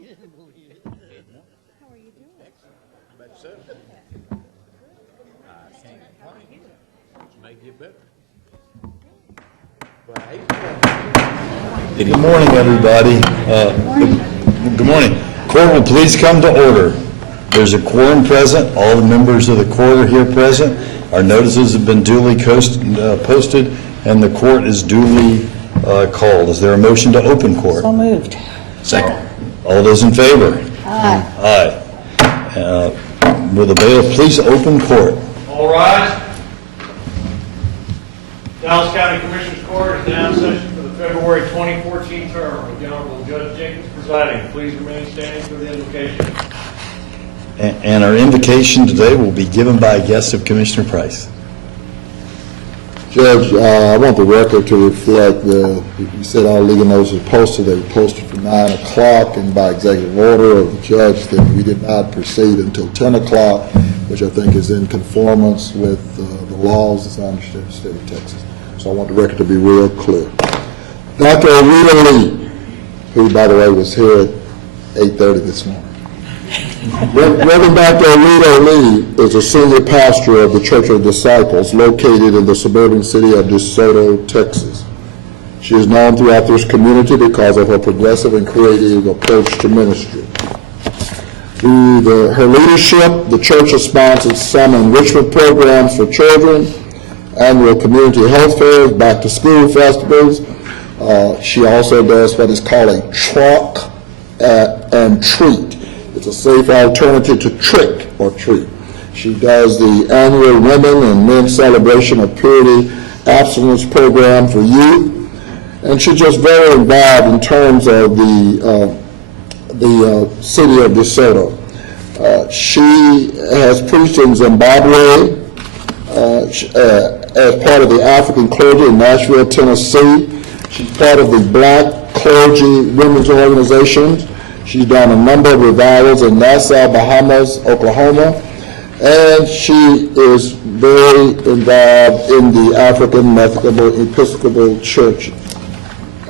How are you doing? But so, I can't complain. May get better. But Good morning, everybody. Good morning. Court will please come to order. There's a quorum present. All the members of the court are here present. Our notices have been duly posted, and the court is duly called. Is there a motion to open court? So moved. Second. All those in favor? Aye. Aye. Will the bailiff please open court? All rise. Dallas County Commissioners Court is now in session for the February 2014 term with the Honorable Judge Jenkins presiding. Please remain standing for the invocation. And our invocation today will be given by a guest of Commissioner Price. Judge, I want the record to reflect you said all legal notices posted. They were posted for 9 o'clock, and by executive order of the judge that we did not proceed until 10 o'clock, which I think is in conformance with the laws as I understand the state of Texas. So I want the record to be real clear. Dr. Rita Lee, who, by the way, was here at 8:30 this morning. Reverend Dr. Rita Lee is a senior pastor of the Church of Disciples located in the suburban city of DeSoto, Texas. She is known throughout this community because of her progressive and creative approach to ministry. Through her leadership, the church has sponsored some enrichment programs for children, annual community health fairs, back-to-school festivals. She also does what is called a trunk and treat. It's a safe alternative to trick or treat. She does the annual Women and Men Celebration of Purity Abstinence Program for youth, and she's just very involved in terms of the city of DeSoto. She has preached in Zimbabwe as part of the African clergy in Nashville, Tennessee. She's part of the Black Clergy Women's Organization. She's done a number of revivals in Nassau, Bahamas, Oklahoma, and she is very involved in the African Methodist Episcopal Church.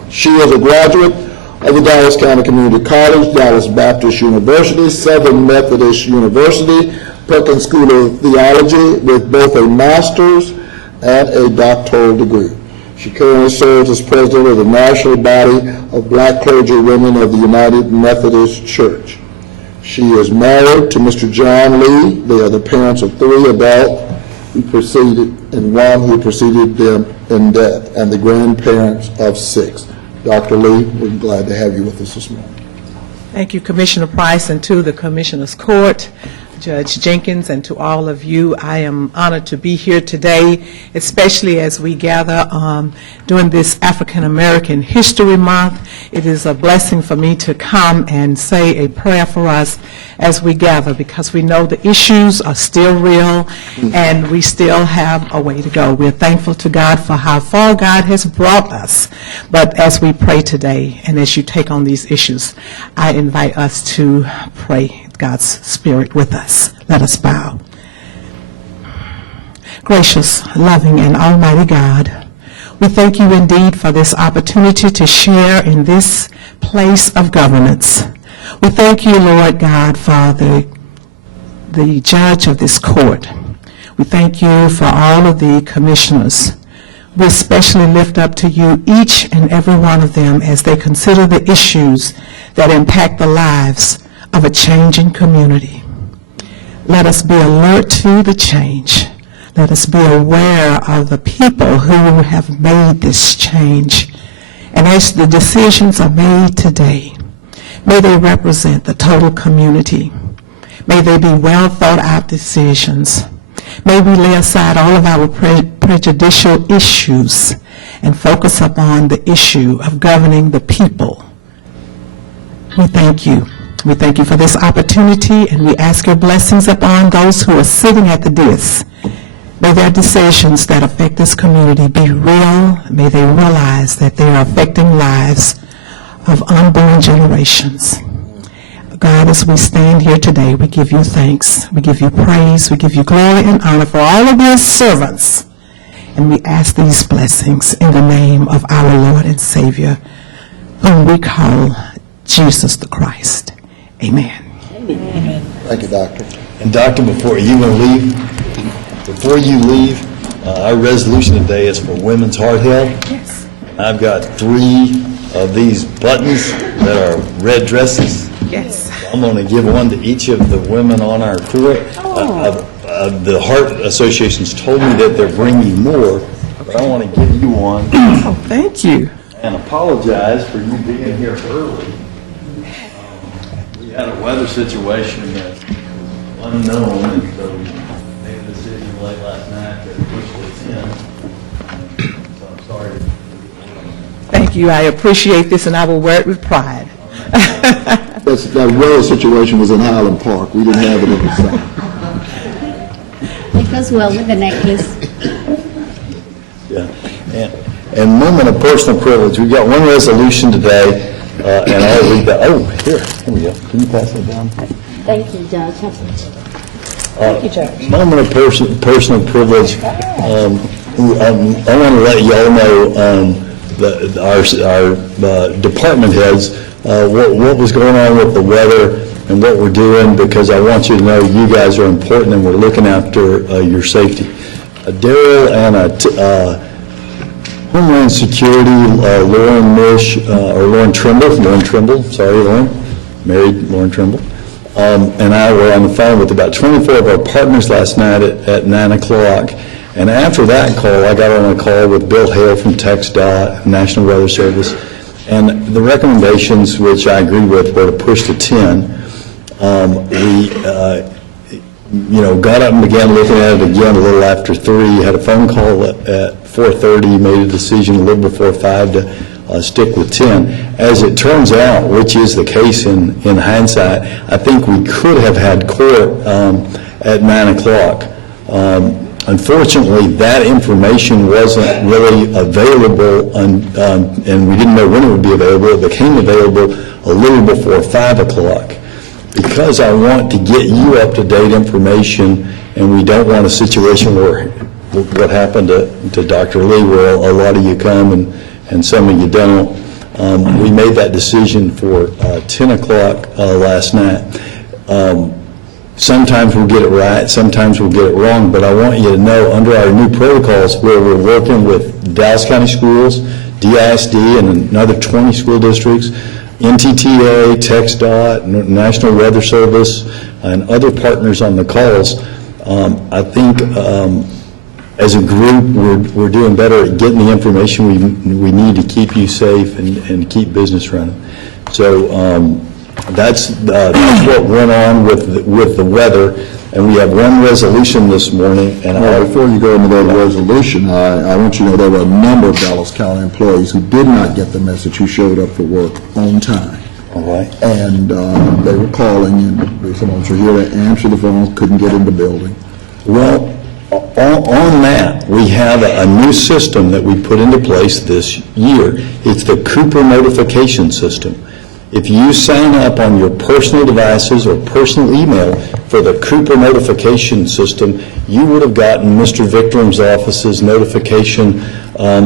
She is a graduate of the Dallas County Community College, Dallas Baptist University, Southern Methodist University, Perkins School of Theology, with both a master's and a doctoral degree. She currently serves as president of the National Body of Black Clergy Women of the United Methodist Church. She is married to Mr. John Lee. They are the parents of 3 adults who preceded, and 1 who preceded them in death, and the grandparents of 6. Dr. Lee, we're glad to have you with us this morning. Thank you, Commissioner Price, and to the Commissioner's Court, Judge Jenkins, and to all of you. I am honored to be here today, especially as we gather during this African American History Month. It is a blessing for me to come and say a prayer for us as we gather, because we know the issues are still real and we still have a way to go. We're thankful to God for how far God has brought us. But as we pray today and as you take on these issues, I invite us to pray God's Spirit with us. Let us bow. Gracious, loving, and almighty God, we thank you indeed for this opportunity to share in this place of governance. We thank you, Lord God, for the judge of this court. We thank you for all of the commissioners. We especially lift up to you each and every one of them as they consider the issues that impact the lives of a changing community. Let us be alert to the change. Let us be aware of the people who have made this change. And as the decisions are made today, may they represent the total community. May they be well thought out decisions. May we lay aside all of our prejudicial issues and focus upon the issue of governing the people. We thank you. We thank you for this opportunity, and we ask your blessings upon those who are sitting at the dais. May their decisions that affect this community be real. May they realize that they are affecting lives of unborn generations. God, as we stand here today, we give you thanks. We give you praise. We give you glory and honor for all of your servants. And we ask these blessings in the name of our Lord and Savior, whom we call Jesus the Christ. Amen. Thank you, Doctor. And Doctor, before you leave, our resolution today is for women's heart health. Yes. I've got 3 of these buttons that are red dresses. Yes. I'm going to give one to each of the women on our court. The Heart Association's told me that they're bringing more, but I want to give you one Oh, thank you. and apologize for you being here early. We had a weather situation that's unknown, and so we made a decision late last night to push this in. So I'm sorry. Thank you. I appreciate this, and I will wear it with pride. That weather situation was in Highland Park. We didn't have it in the south. It goes well with the necklace. Yeah, and moment of personal privilege. We've got one resolution today, and I'll read that. Oh, here we go. Can you pass that down? Thank you, Judge. Thank you, Judge. Moment of personal privilege. I want to let you all know our department heads what was going on with the weather and what we're doing, because I want you to know you guys are important and we're looking after your safety. Daryl and Homeland Security, Lauren Mish, or Lauren Trimble, sorry, Lauren, married Lauren Trimble, and I were on the phone with about 24 of our partners last night at 9 o'clock. And after that call, I got on a call with Bill Hale from TxDOT, National Weather Service, and the recommendations, which I agree with, were to push to 10. We got up and began looking at it again a little after 3, had a phone call at 4:30, made a decision a little before 5 to stick with 10. As it turns out, which is the case in hindsight, I think we could have had court at 9 o'clock. Unfortunately, that information wasn't really available, and we didn't know when it would be available. It became available a little before 5 o'clock. Because I want to get you up-to-date information, and we don't want a situation where what happened to Dr. Lee, where a lot of you come and some of you don't. We made that decision for 10 o'clock last night. Sometimes we'll get it right, sometimes we'll get it wrong, but I want you to know, under our new protocols, where we're working with Dallas County Schools, DISD, and another 20 school districts, NTTA, TxDOT, National Weather Service, and other partners on the calls, I think as a group, we're doing better at getting the information we need to keep you safe and keep business running. So that's what went on with the weather, and we have one resolution this morning. And Before you go into that resolution, I want you to know there were a number of Dallas County employees who did not get the message, who showed up for work on time. all right. And they were calling, and someone was here to answer the phone, couldn't get in the building. Well, on that, we have a new system that we put into place this year. It's the Cooper notification system. If you sign up on your personal devices or personal email for the Cooper notification system, you would have gotten Mr. Victor's office's notification, a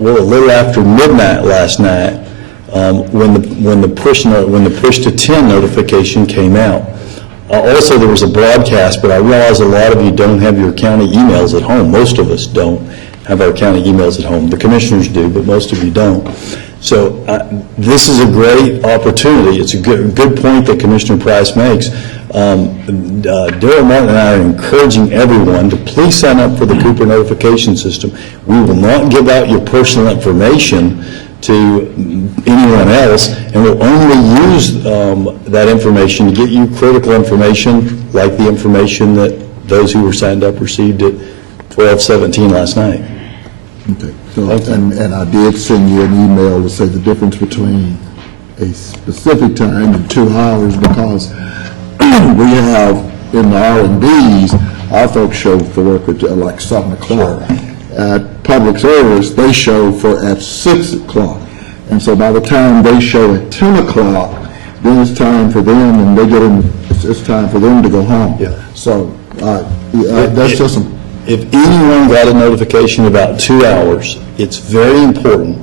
little after midnight last night, when the push to 10 notification came out. Also, there was a broadcast, but I realize a lot of you don't have your county emails at home. Most of us don't have our county emails at home. The commissioners do, but most of you don't. So this is a great opportunity. It's a good point that Commissioner Price makes. Darrell Martin and I are encouraging everyone to please sign up for the Cooper notification system. We will not give out your personal information to anyone else, and we'll only use that information to get you critical information, like the information that those who were signed up received at 12:17 last night. Okay. So, and I did send you an email to say the difference between a specific time and 2 hours, because we have in the R&Bs, our folks show for work at like 7 o'clock. At Public Service, they show for at 6 o'clock. And so by the time they show at 10 o'clock, then it's time for them, and they get in, it's time for them to go home. Yeah. So that's just some. If anyone got a notification about 2 hours, it's very important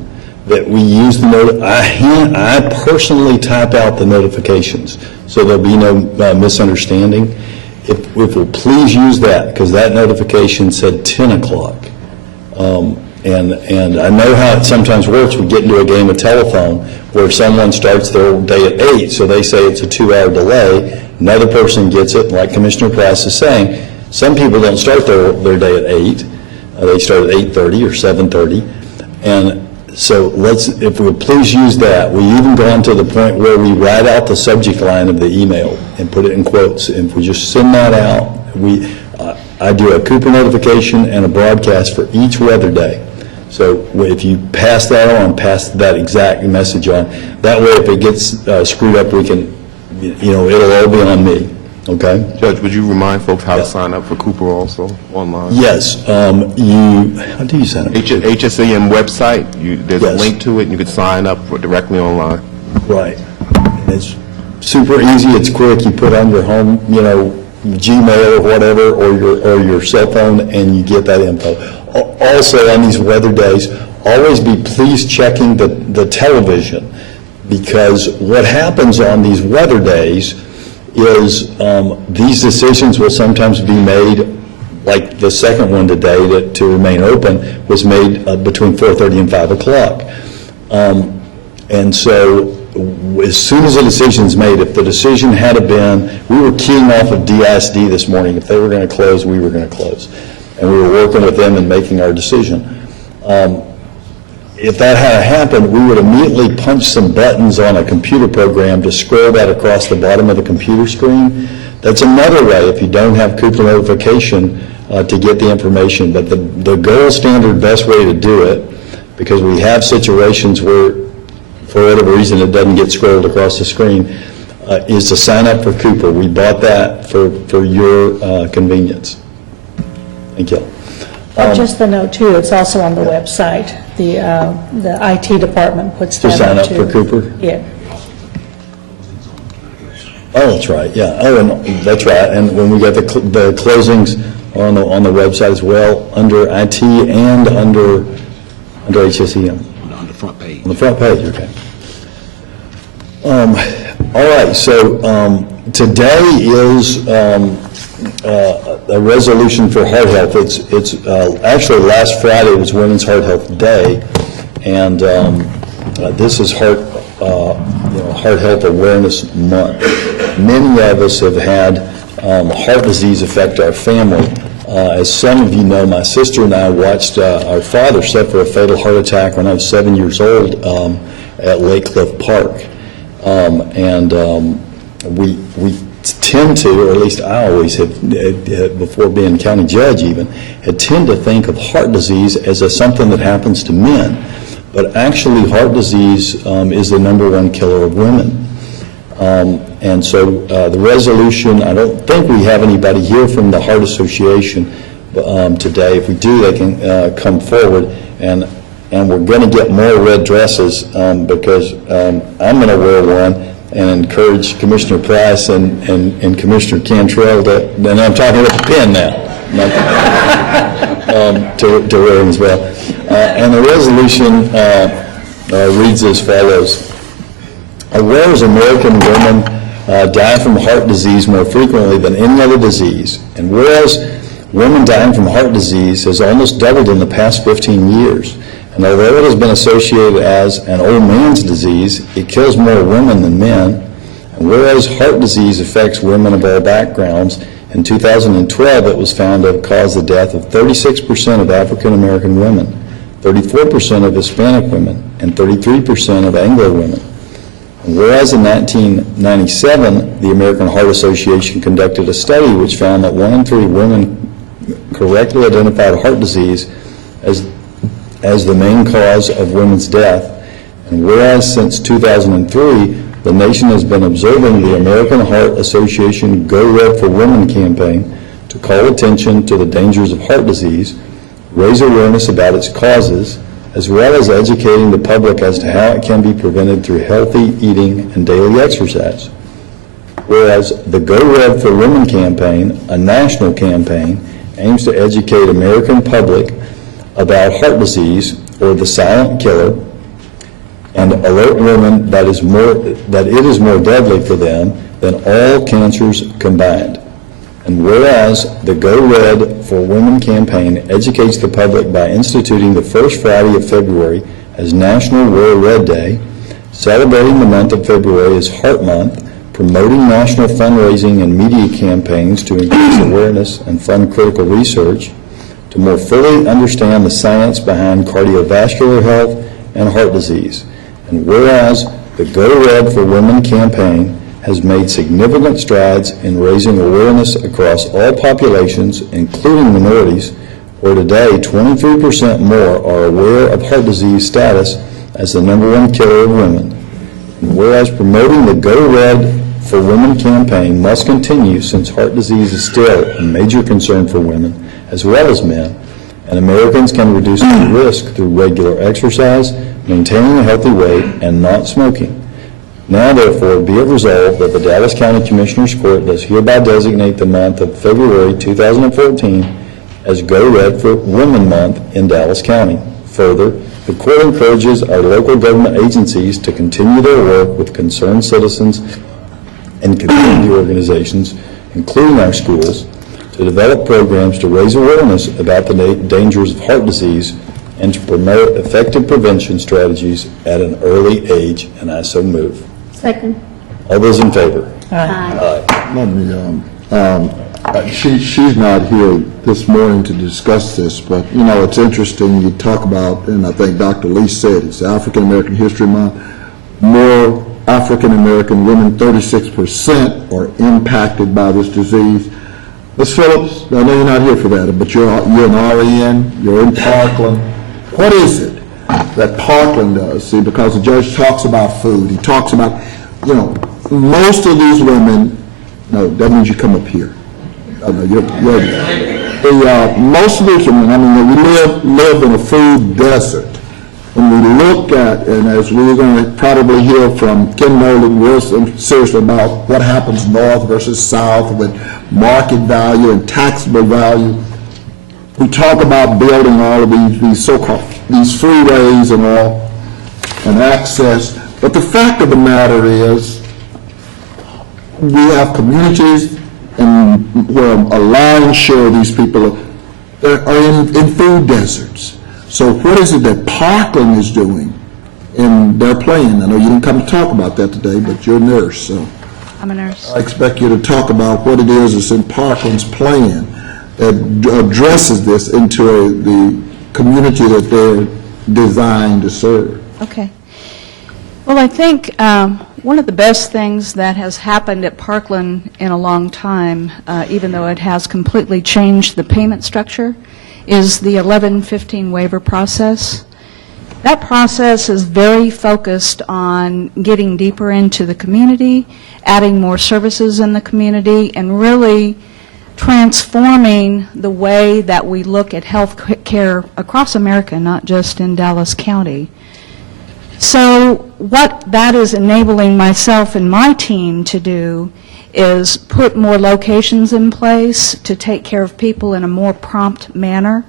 that we use I personally type out the notifications, so there'll be no misunderstanding. If we'll please use that, because that notification said 10 o'clock. And I know how it sometimes works. We get into a game of telephone where someone starts their day at 8, so they say it's a 2-hour delay. Another person gets it, like Commissioner Price is saying, some people don't start their day at 8. They start at 8:30 or 7:30. And so if we'll please use that. We even gone to the point where we write out the subject line of the email and put it in quotes. And if we just send that out, I do a Cooper notification and a broadcast for each weather day. So if you pass that on, pass that exact message on. That way, if it gets screwed up, we can, it'll all be on me. Okay? Judge, would you remind folks how to sign up for Cooper also online? Yes. How do you sign up? HSAM website, there's a Yes. link to it, and you can sign up directly online. Right. It's super easy. It's quick. You put on your home, Gmail or whatever, or your cell phone, and you get that info. Also, on these weather days, always be please checking the television, because what happens on these weather days is these decisions will sometimes be made, like the second one today to remain open was made between 4:30 and 5 o'clock. And so as soon as the decision's made, if the decision had been, we were keying off of DISD this morning, if they were going to close, we were going to close. And we were working with them and making our decision. If that had happened, we would immediately punch some buttons on a computer program to scroll that across the bottom of the computer screen. That's another way, if you don't have Cooper notification, to get the information. But the gold standard best way to do it, because we have situations where, for whatever reason, it doesn't get scrolled across the screen, is to sign up for Cooper. We bought that for your convenience. Thank you. Just the note, too, it's also on the website. The IT department puts To that sign up, up too. for Cooper? Yeah. Oh, that's right, yeah. Oh, and that's right. And when we got the closings on the website as well, under IT and under HSEM. On the front page. On the front page, okay. All right, so today is a resolution for heart health. It's actually last Friday was Women's Heart Health Day, and this is Heart Health Awareness Month. Many of us have had heart disease affect our family. As some of you know, my sister and I watched our father suffer a fatal heart attack when I was 7 years old at Lake Cliff Park. We tend to, or at least I always have, before being county judge even, had tend to think of heart disease as something that happens to men. But actually, heart disease is the #1 killer of women. And so the resolution, I don't think we have anybody here from the Heart Association today. If we do, they can come forward. And we're going to get more red dresses because I'm going to wear one and encourage Commissioner Price and Commissioner Cantrell to, and I'm talking with the pen now, to wear them as well. And the resolution reads as follows. Whereas American women die from heart disease more frequently than any other disease, and whereas women dying from heart disease has almost doubled in the past 15 years, and although it has been associated as an old man's disease, it kills more women than men. And whereas heart disease affects women of all backgrounds, in 2012 it was found to have caused the death of 36% of African American women, 34% of Hispanic women, and 33% of Anglo women. And whereas in 1997, the American Heart Association conducted a study which found that 1 in 3 women correctly identified heart disease as the main cause of women's death. And whereas since 2003, the nation has been observing the American Heart Association Go Red for Women campaign to call attention to the dangers of heart disease, raise awareness about its causes, as well as educating the public as to how it can be prevented through healthy eating and daily exercise. Whereas the Go Red for Women campaign, a national campaign, aims to educate American public about heart disease, or the silent killer, and alert women that it is more deadly for them than all cancers combined. And whereas the Go Red for Women campaign educates the public by instituting the first Friday of February as National Wear Red Day, celebrating the month of February as Heart Month, promoting national fundraising and media campaigns to increase awareness and fund critical research, to more fully understand the science behind cardiovascular health and heart disease. And whereas the Go Red for Women campaign has made significant strides in raising awareness across all populations, including minorities, where today 23% more are aware of heart disease status as the #1 killer of women. And whereas promoting the Go Red for Women campaign must continue since heart disease is still a major concern for women as well as men, and Americans can reduce the risk through regular exercise, maintaining a healthy weight, and not smoking. Now, therefore, be it resolved that the Dallas County Commissioners Court does hereby designate the month of February 2014 as Go Red for Women Month in Dallas County. Further, the court encourages our local government agencies to continue their work with concerned citizens and community organizations, including our schools, to develop programs to raise awareness about the dangers of heart disease and to promote effective prevention strategies at an early age, and I so move. Second. All those in favor? Aye. Let me, she's not here this morning to discuss this, but, you know, it's interesting, you talk about, and I think Dr. Lee said, it's African American History Month, more African American women, 36%, are impacted by this disease. Ms. Phillips, I know you're not here for that, but you're an RN, you're in Parkland. What is it that Parkland does? See, because the judge talks about food, he talks about, you know, most of these women, no, that means you come up here. Oh, no, you're most of these women, I mean, we live in a food desert. When we look at, and as we're going to probably hear from Ken Nolan real seriously about what happens north versus south with market value and taxable value, we talk about building all of these so-called, these freeways and all, and access. But the fact of the matter is, we have communities and where a lion's share of these people are in food deserts. So what is it that Parkland is doing in their plan? I know you didn't come to talk about that today, but you're a nurse, so I'm a nurse. I expect you to talk about what it is that's in Parkland's plan that addresses this into the community that they're designed to serve. Okay. Well, I think one of the best things that has happened at Parkland in a long time, even though it has completely changed the payment structure, is the 1115 waiver process. That process is very focused on getting deeper into the community, adding more services in the community, and really transforming the way that we look at health care across America, not just in Dallas County. So what that is enabling myself and my team to do is put more locations in place to take care of people in a more prompt manner.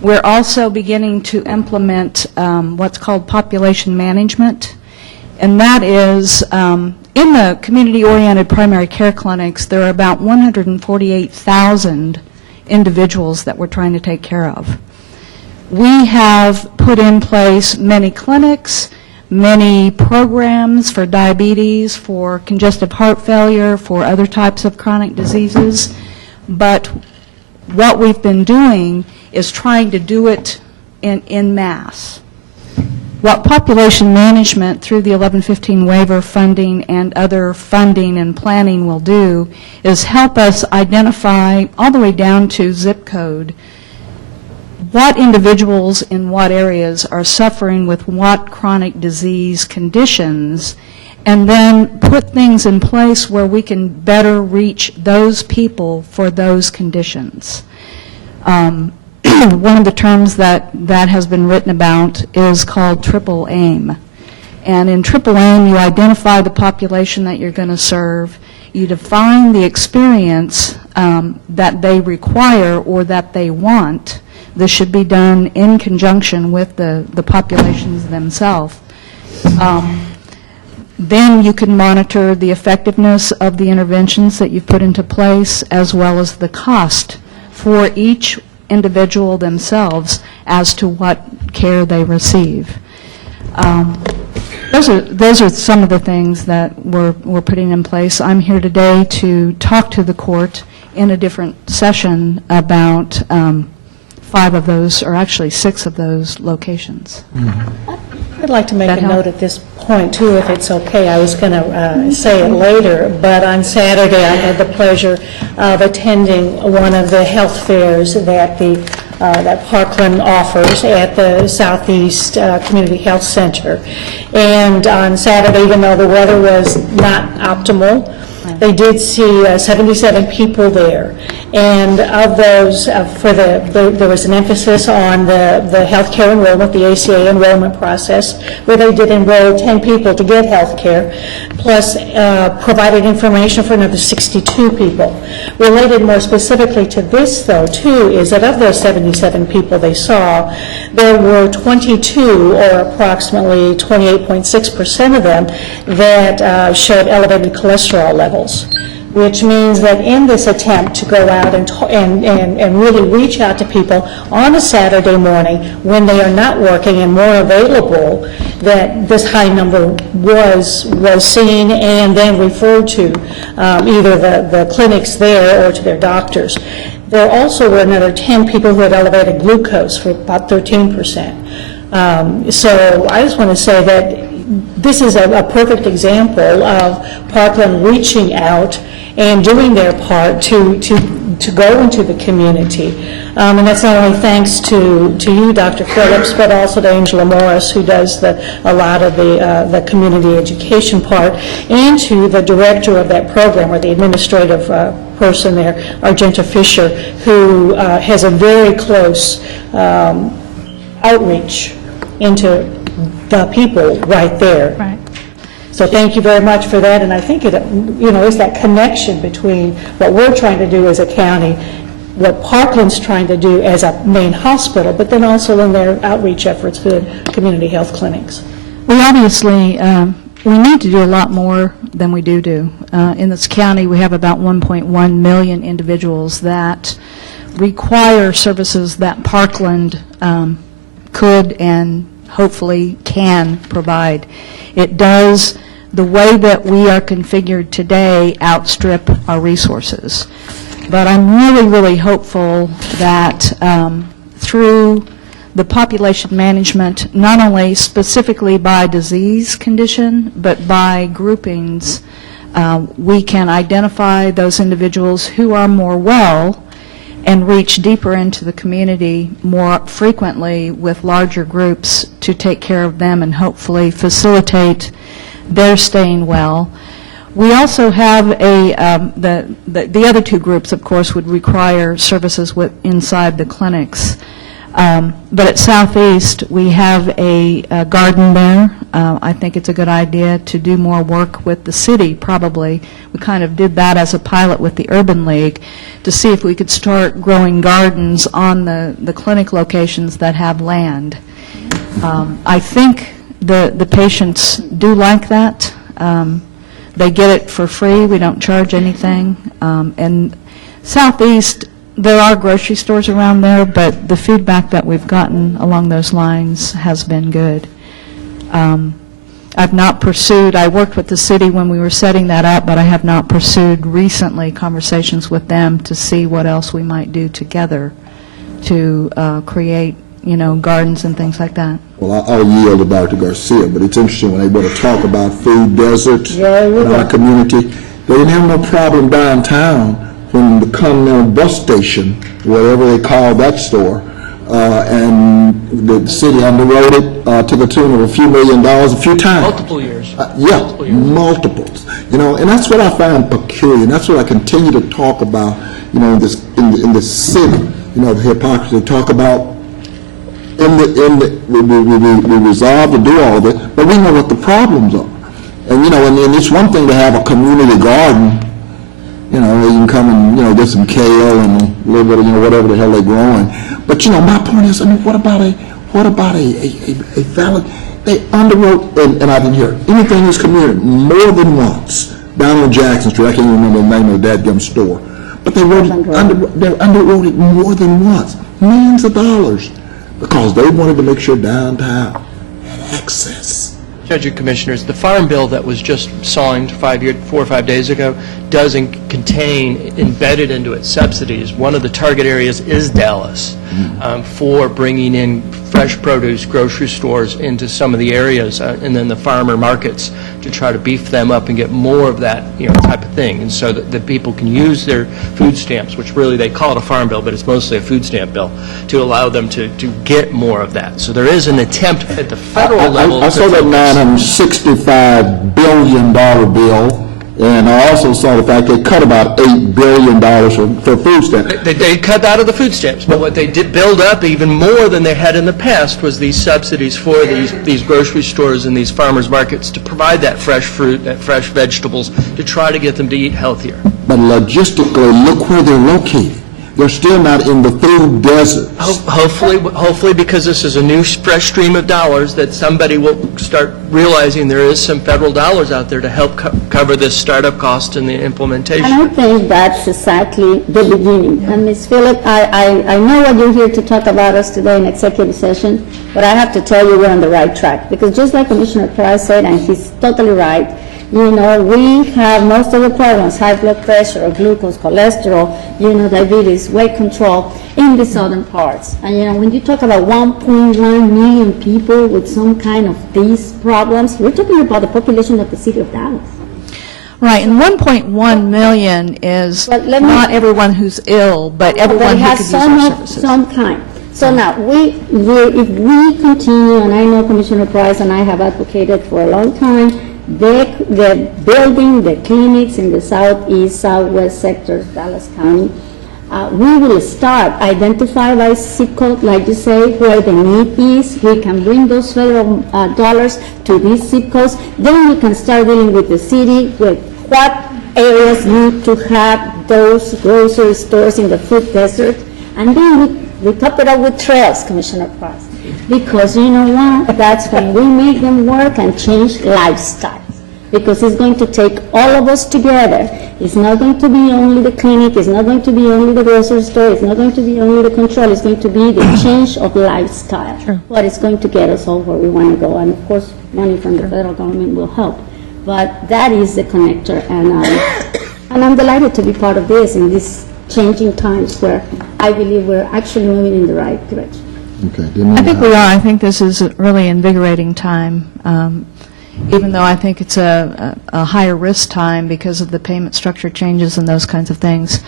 We're also beginning to implement what's called population management, and that is in the community-oriented primary care clinics, there are about 148,000 individuals that we're trying to take care of. We have put in place many clinics, many programs for diabetes, for congestive heart failure, for other types of chronic diseases, but what we've been doing is trying to do it in mass. What population management through the 1115 waiver funding and other funding and planning will do is help us identify all the way down to zip code what individuals in what areas are suffering with what chronic disease conditions, and then put things in place where we can better reach those people for those conditions. One of the terms that has been written about is called triple aim. And in triple aim, you identify the population that you're going to serve, you define the experience that they require or that they want. This should be done in conjunction with the populations themselves. Then you can monitor the effectiveness of the interventions that you've put into place, as well as the cost for each individual themselves as to what care they receive. Those are some of the things that we're putting in place. I'm here today to talk to the court in a different session about 5 of those, or actually 6 of those locations. I'd like to make That a help? note at this point, too, if it's okay. I was going to say it later, but on Saturday, I had the pleasure of attending one of the health fairs that that Parkland offers at the Southeast Community Health Center. And on Saturday, even though the weather was not optimal, they did see 77 people there. And of those, there was an emphasis on the healthcare enrollment, the ACA enrollment process, where they did enroll 10 people to get health care, plus provided information for another 62 people. Related more specifically to this, though, too, is that of those 77 people they saw, there were 22, or approximately 28.6% of them, that showed elevated cholesterol levels, which means that in this attempt to go out and really reach out to people on a Saturday morning when they are not working and more available, that this high number was seen and then referred to either the clinics there or to their doctors. There also were another 10 people who had elevated glucose for about 13%. So I just want to say that this is a perfect example of Parkland reaching out and doing their part to go into the community. And that's not only thanks to you, Dr. Phillips, but also to Angela Morris, who does a lot of the community education part, and to the director of that program, or the administrative person there, Argenta Fisher, who has a very close outreach into the people right there. Right. So thank you very much for that, and I think it, is that connection between what we're trying to do as a county, what Parkland's trying to do as a main hospital, but then also in their outreach efforts for the community health clinics. We obviously, we need to do a lot more than we do. In this county, we have about 1.1 million individuals that require services that Parkland could and hopefully can provide. It does, the way that we are configured today, outstrip our resources. But I'm really, really hopeful that through the population management, not only specifically by disease condition, but by groupings, we can identify those individuals who are more well and reach deeper into the community more frequently with larger groups to take care of them and hopefully facilitate their staying well. We also have the other 2 groups, of course, would require services inside the clinics. But at Southeast, we have a garden there. I think it's a good idea to do more work with the city, probably. We kind of did that as a pilot with the Urban League to see if we could start growing gardens on the clinic locations that have land. I think the patients do like that. They get it for free. We don't charge anything. And Southeast, there are grocery stores around there, but the feedback that we've gotten along those lines has been good. I've not pursued, I worked with the city when we were setting that up, but I have not pursued recently conversations with them to see what else we might do together to create, gardens and things like that. Well, I'll yield to Dr. Garcia, but it's interesting when they want to talk about food deserts Yeah, we in our will. community. They didn't have no problem downtown when the Continental bus station, whatever they call that store, and the city underwrote it to the tune of a few $1 million a few times. Multiple years. Multiples. And that's what I find peculiar, and that's what I continue to talk about, in this city. The hypocrisy. Talk about we resolve to do all of it, but we know what the problems are. And and it's one thing to have a community garden. You can come and, get some kale and a little bit of, whatever the hell they're growing. But, my point is, what about What about a valid, they underwrote, and I didn't hear anything in this community more than once, down on Jackson Street, I can't even remember the name of that dadgum store, but they underwrote it more than once, millions of dollars, because they wanted to make sure downtown had access. Judge and Commissioners, the Farm Bill that was just signed 4 or 5 days ago doesn't contain, embedded into its subsidies, one of the target areas is Dallas for bringing in fresh produce, grocery stores into some of the areas, and then the farmer markets to try to beef them up and get more of that, type of thing, and so that people can use their food stamps, which really they call it a farm bill, but it's mostly a food stamp bill, to allow them to get more of that. So there is an attempt at the federal level. I saw that $965 billion bill, and I also saw the fact they cut about $8 billion for food stamps. They cut out of the food stamps, but what they did build up even more than they had in the past was these subsidies for these grocery stores and these farmers markets to provide that fresh fruit, that fresh vegetables, to try to get them to eat healthier. But logistically, look where they're located. They're still not in the food deserts. Hopefully, because this is a new fresh stream of dollars, that somebody will start realizing there is some federal dollars out there to help cover this startup cost and the implementation. And I think that's exactly the beginning. And Ms. Phillip, I know what you're here to talk about us today in executive session, but I have to tell you we're on the right track. Because just like Commissioner Price said, and he's totally right, we have most of the problems, high blood pressure, glucose, cholesterol, diabetes, weight control in the southern parts. And, when you talk about 1.1 million people with some kind of these problems, we're talking about the population of the city of Dallas. Right, and 1.1 million is not everyone who's ill, but everyone who could use our services. Some kind. So now, if we continue, and I know Commissioner Price and I have advocated for a long time, the building the clinics in the southeast, southwest sectors, Dallas County, we will start identify by zip code, like you say, where the need is. We can bring those federal dollars to these zip codes. Then we can start dealing with the city, with what areas need to have those grocery stores in the food desert. And then we top it up with trails, Commissioner Price. Because you know what? That's when we make them work and change lifestyles. Because it's going to take all of us together. It's not going to be only the clinic. It's not going to be only the grocery store. It's not going to be only the control. It's going to be the change of lifestyle. Sure. What is going to get us all where we want to go. And, of course, money from the federal government will help. But that is the connector. And I'm delighted to be part of this in these changing times where I believe we're actually moving in the right direction. Okay. I think we are. I think this is a really invigorating time, even though I think it's a higher risk time because of the payment structure changes and those kinds of things.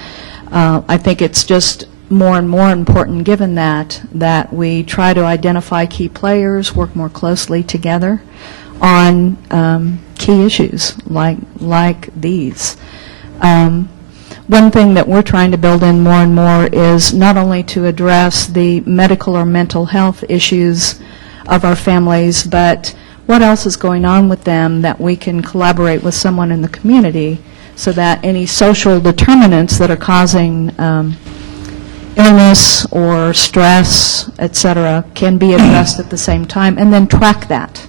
I think it's just more and more important, given that we try to identify key players, work more closely together on key issues like these. One thing that we're trying to build in more and more is not only to address the medical or mental health issues of our families, but what else is going on with them that we can collaborate with someone in the community so that any social determinants that are causing illness or stress, et cetera, can be addressed at the same time, and then track that.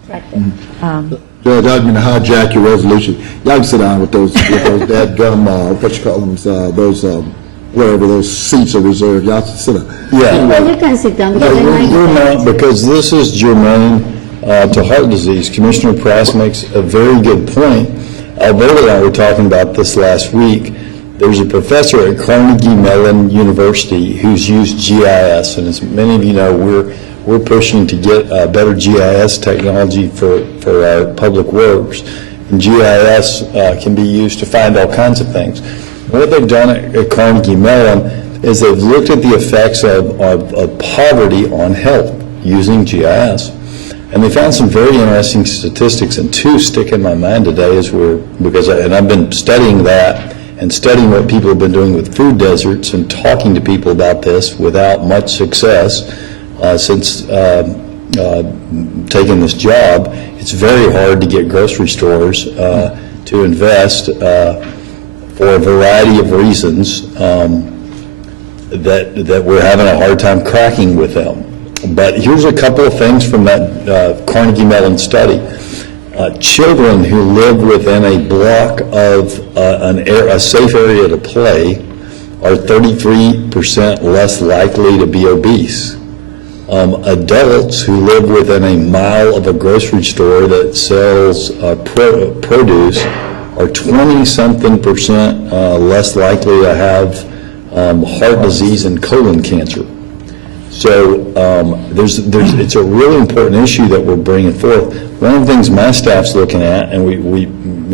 Judge, I didn't hijack your resolution. Y'all can sit down with those dadgum, what you call them, wherever those seats are reserved. Y'all sit down. Yeah. Well, you can sit down. We're not, because this is germane to heart disease. Commissioner Price makes a very good point. Alberto and I were talking about this last week. There's a professor at Carnegie Mellon University who's used GIS, and as many of you know, we're pushing to get better GIS technology for our public works. And GIS can be used to find all kinds of things. What they've done at Carnegie Mellon is they've looked at the effects of poverty on health using GIS. And they found some very interesting statistics, and two stick in my mind today and I've been studying that and studying what people have been doing with food deserts and talking to people about this without much success since taking this job. It's very hard to get grocery stores to invest for a variety of reasons that we're having a hard time cracking with them. But here's a couple of things from that Carnegie Mellon study. Children who live within a block of a safe area to play are 33% less likely to be obese. Adults who live within a mile of a grocery store that sells produce are 20-something% less likely to have heart disease and colon cancer. So it's a really important issue that we're bringing forth. One of the things my staff's looking at, and we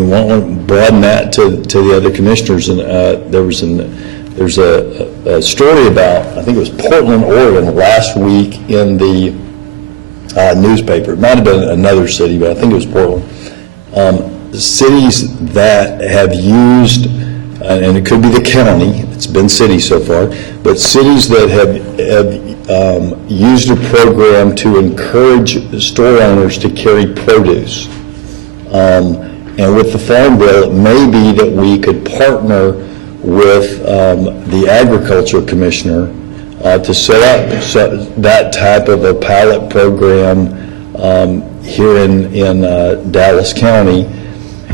want to broaden that to the other commissioners, and there's a story about, I think it was Portland, Oregon, last week in the newspaper. It might have been another city, but I think it was Portland. Cities that have used, and it could be the county, it's been cities so far, but cities that have used a program to encourage store owners to carry produce. And with the Farm Bill, it may be that we could partner with the Agriculture Commissioner to set up that type of a pilot program here in Dallas County.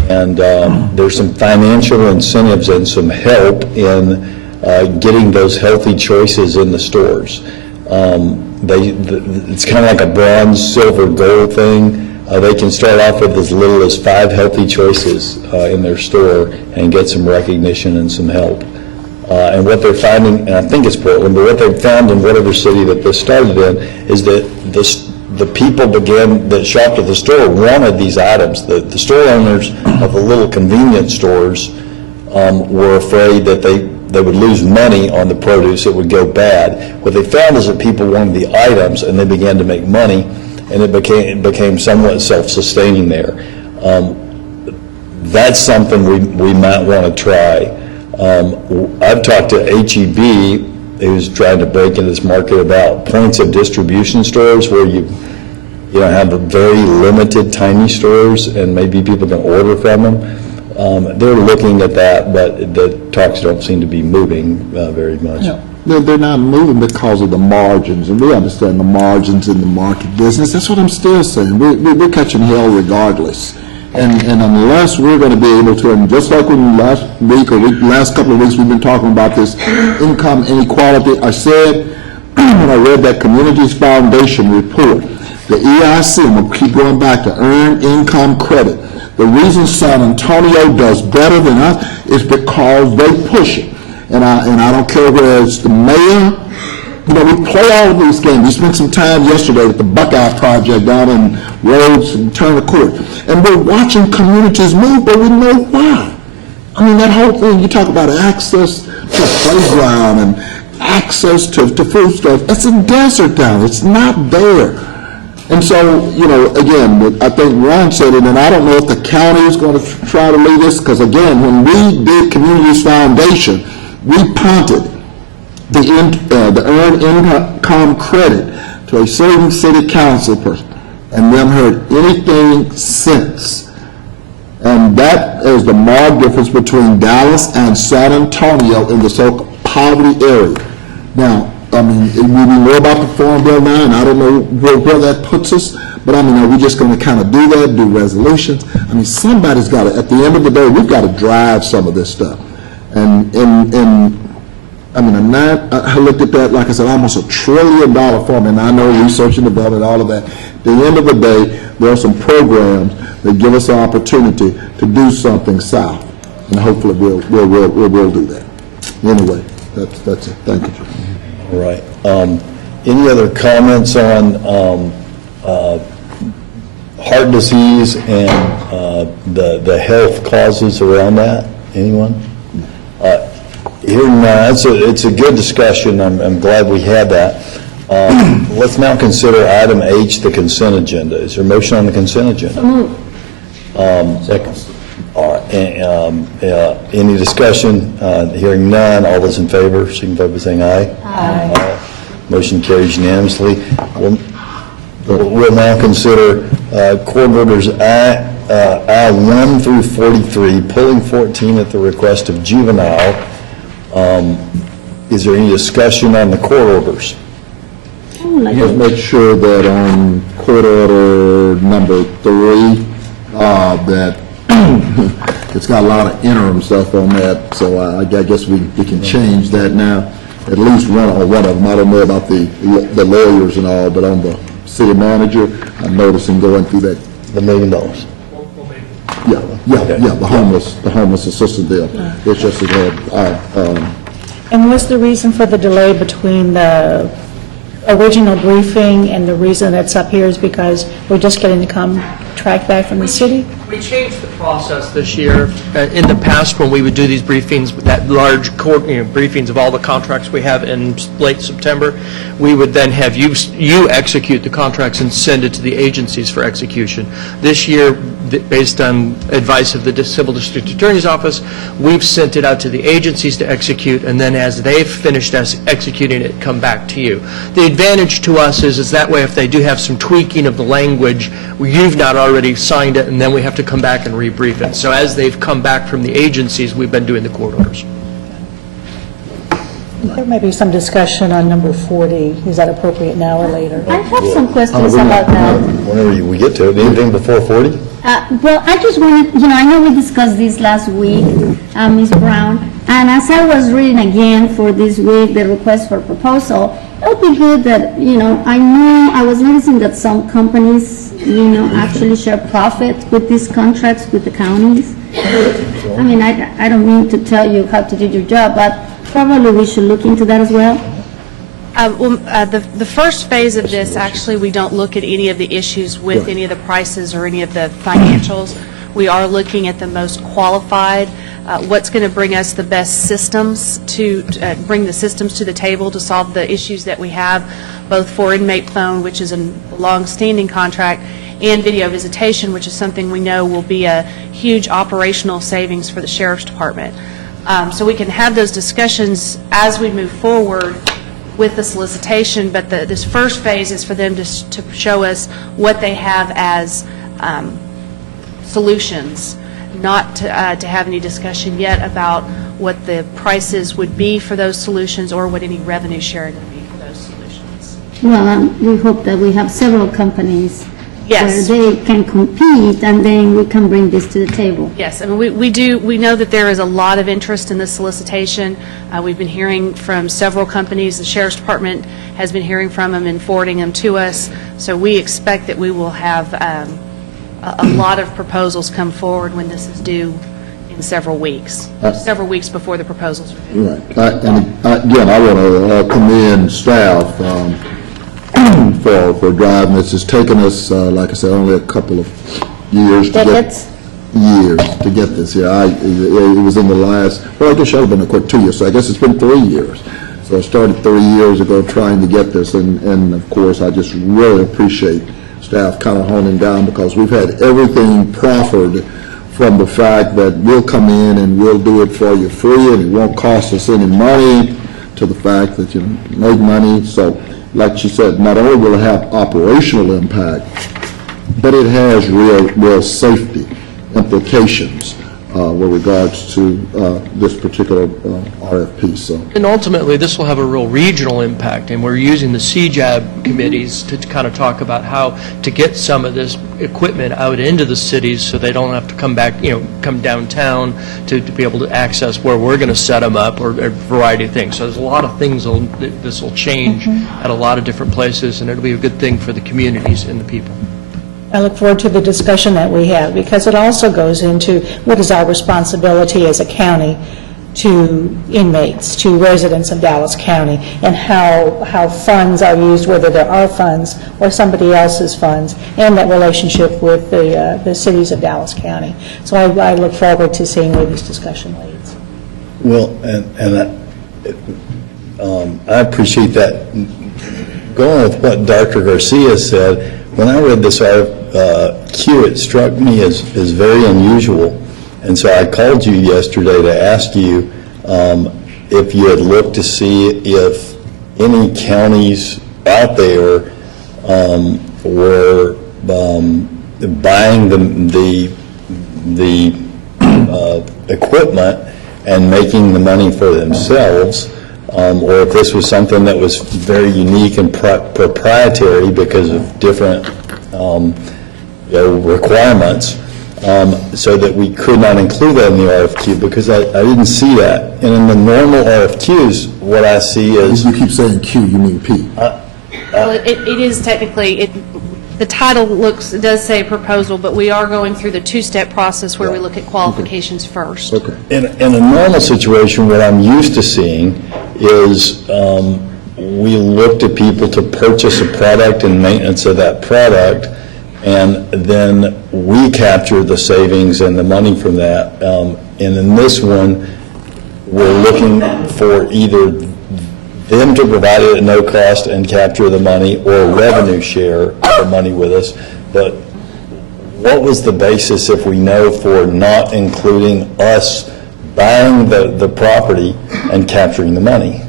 And there's some financial incentives and some help in getting those healthy choices in the stores. It's kind of like a bronze, silver, gold thing. They can start off with as little as 5 healthy choices in their store and get some recognition and some help. And what they're finding, and I think it's Portland, but what they've found in whatever city that this started in is that the people that shopped at the store wanted these items. The store owners of the little convenience stores were afraid that they would lose money on the produce, it would go bad. What they found is that people wanted the items and they began to make money, and it became somewhat self-sustaining there. That's something we might want to try. I've talked to HEB, who's trying to break into this market, about points of distribution stores where you have a very limited tiny stores and maybe people can order from them. They're looking at that, but the talks don't seem to be moving very much. They're not moving because of the margins, and we understand the margins in the market business. That's what I'm still saying. We're catching hell regardless. And unless we're going to be able to, and just like when last couple of weeks we've been talking about this income inequality, I said when I read that Communities Foundation report, the EIC, and we'll keep going back to Earned Income Credit, the reason San Antonio does better than us is because they push it. And I don't care whether it's the mayor. We play all of these games. We spent some time yesterday at the Buckeye Project down in Rhodes and Turner Court. And we're watching communities move, but we know why. I mean, that whole thing, you talk about access to a playground and access to food stuff. It's a desert down. It's not there. And so, again, I think Ron said it, and I don't know if the county is going to try to lead this, because, again, when we did Communities Foundation, we punted the Earned Income Credit to a certain city council person, and we haven't heard anything since. And that is the marked difference between Dallas and San Antonio in the so-called poverty area. Now, I mean, we know about the Farm Bill now, and I don't know where that puts us, but I mean, are we just going to kind of do that, do resolutions? I mean, somebody's got to, at the end of the day, we've got to drive some of this stuff. And I mean, I looked at that, like I said, almost $1 trillion farm, and I know research and development, all of that. At the end of the day, there are some programs that give us an opportunity to do something south, and hopefully we'll do that. Anyway, that's it. Thank you, John. All right. Any other comments on heart disease and the health causes around that? Anyone? Hearing none, it's a good discussion. I'm glad we had that. Let's now consider item H, the consent agenda. Is there a motion on the consent agenda? Second. All right. Any discussion? Hearing none, all those in favor, signify by saying aye. Aye. Motion carries unanimously. We'll now consider court orders I-1 through 43, pulling 14 at the request of juvenile. Is there any discussion on the court orders? I have like Just that. make sure that on court order number 3, that it's got a lot of interim stuff on that, so I guess we can change that now. At least one of them. I don't know about the lawyers and all, but on the city manager, I'm noticing going through that. $1 million. Yeah, the homeless assistance deal. It's just that, And what's the reason for the delay between the original briefing and the reason it's up here is because we're just getting the contract back from the city? We changed the process this year. In the past, when we would do these briefings, that large court, briefings of all the contracts we have in late September, we would then have you execute the contracts and send it to the agencies for execution. This year, based on advice of the Civil District Attorney's Office, we've sent it out to the agencies to execute, and then as they've finished executing it, come back to you. The advantage to us is that way if they do have some tweaking of the language, you've not already signed it, and then we have to come back and rebrief it. So as they've come back from the agencies, we've been doing the court orders. There may be some discussion on number 40. Is that appropriate now or later? I have some questions about that. Whenever we get to it, anything before 40? Well, I just wanted, I know we discussed this last week, Ms. Brown, and as I was reading again for this week, the request for proposal, it would be good that, I was noticing that some companies, actually share profit with these contracts with the counties. I mean, I don't mean to tell you how to do your job, but probably we should look into that as well. The first phase of this, actually, we don't look at any of the issues with any of the prices or any of the financials. We are looking at the most qualified, what's going to bring us the best systems to bring the systems to the table to solve the issues that we have, both for inmate phone, which is a long-standing contract, and video visitation, which is something we know will be a huge operational savings for the Sheriff's Department. So we can have those discussions as we move forward with the solicitation, but this first phase is for them to show us what they have as solutions, not to have any discussion yet about what the prices would be for those solutions or what any revenue sharing would be for those solutions. Well, we hope that we have several companies Yes. where they can compete, and then we can bring this to the table. Yes, I mean, we know that there is a lot of interest in this solicitation. We've been hearing from several companies. The Sheriff's Department has been hearing from them and forwarding them to us. So we expect that we will have a lot of proposals come forward when this is due in several weeks before the proposals are due. Right. Again, I want to commend staff for driving this. It's taken us, like I said, only a couple of years to Decades? get this here. It was in the last, well, I guess it should have been a quick 2 years, so I guess it's been 3 years. So I started 3 years ago trying to get this, and of course, I just really appreciate staff kind of honing down, because we've had everything proffered from the fact that we'll come in and we'll do it for you free, and it won't cost us any money, to the fact that you make money. So, like she said, not only will it have operational impact, but it has real safety implications with regards to this particular RFP. So, And ultimately, this will have a real regional impact, and we're using the CJAB committees to kind of talk about how to get some of this equipment out into the cities so they don't have to come back, come downtown to be able to access where we're going to set them up, or a variety of things. So there's a lot of things this will change at a lot of different places, and it'll be a good thing for the communities and the people. I look forward to the discussion that we have, because it also goes into what is our responsibility as a county to inmates, to residents of Dallas County, and how funds are used, whether there are funds or somebody else's funds, and that relationship with the cities of Dallas County. So I look forward to seeing where this discussion leads. Well, and I appreciate that. Going with what Dr. Garcia said, when I read this RFQ, it struck me as very unusual. And so I called you yesterday to ask you if you had looked to see if any counties out there were buying the equipment and making the money for themselves, or if this was something that was very unique and proprietary because of different requirements, so that we could not include that in the RFQ, because I didn't see that. And in the normal RFQs, what I see is... You keep saying Q, you mean P. Well, it is technically, the title does say proposal, but we are going through the two-step process where we look at qualifications first. Okay. In a normal situation, what I'm used to seeing is we look to people to purchase a product and maintenance of that product, and then we capture the savings and the money from that. And in this one, we're looking for either them to provide it at no cost and capture the money, or revenue share the money with us. But what was the basis, if we know, for not including us buying the property and capturing the money?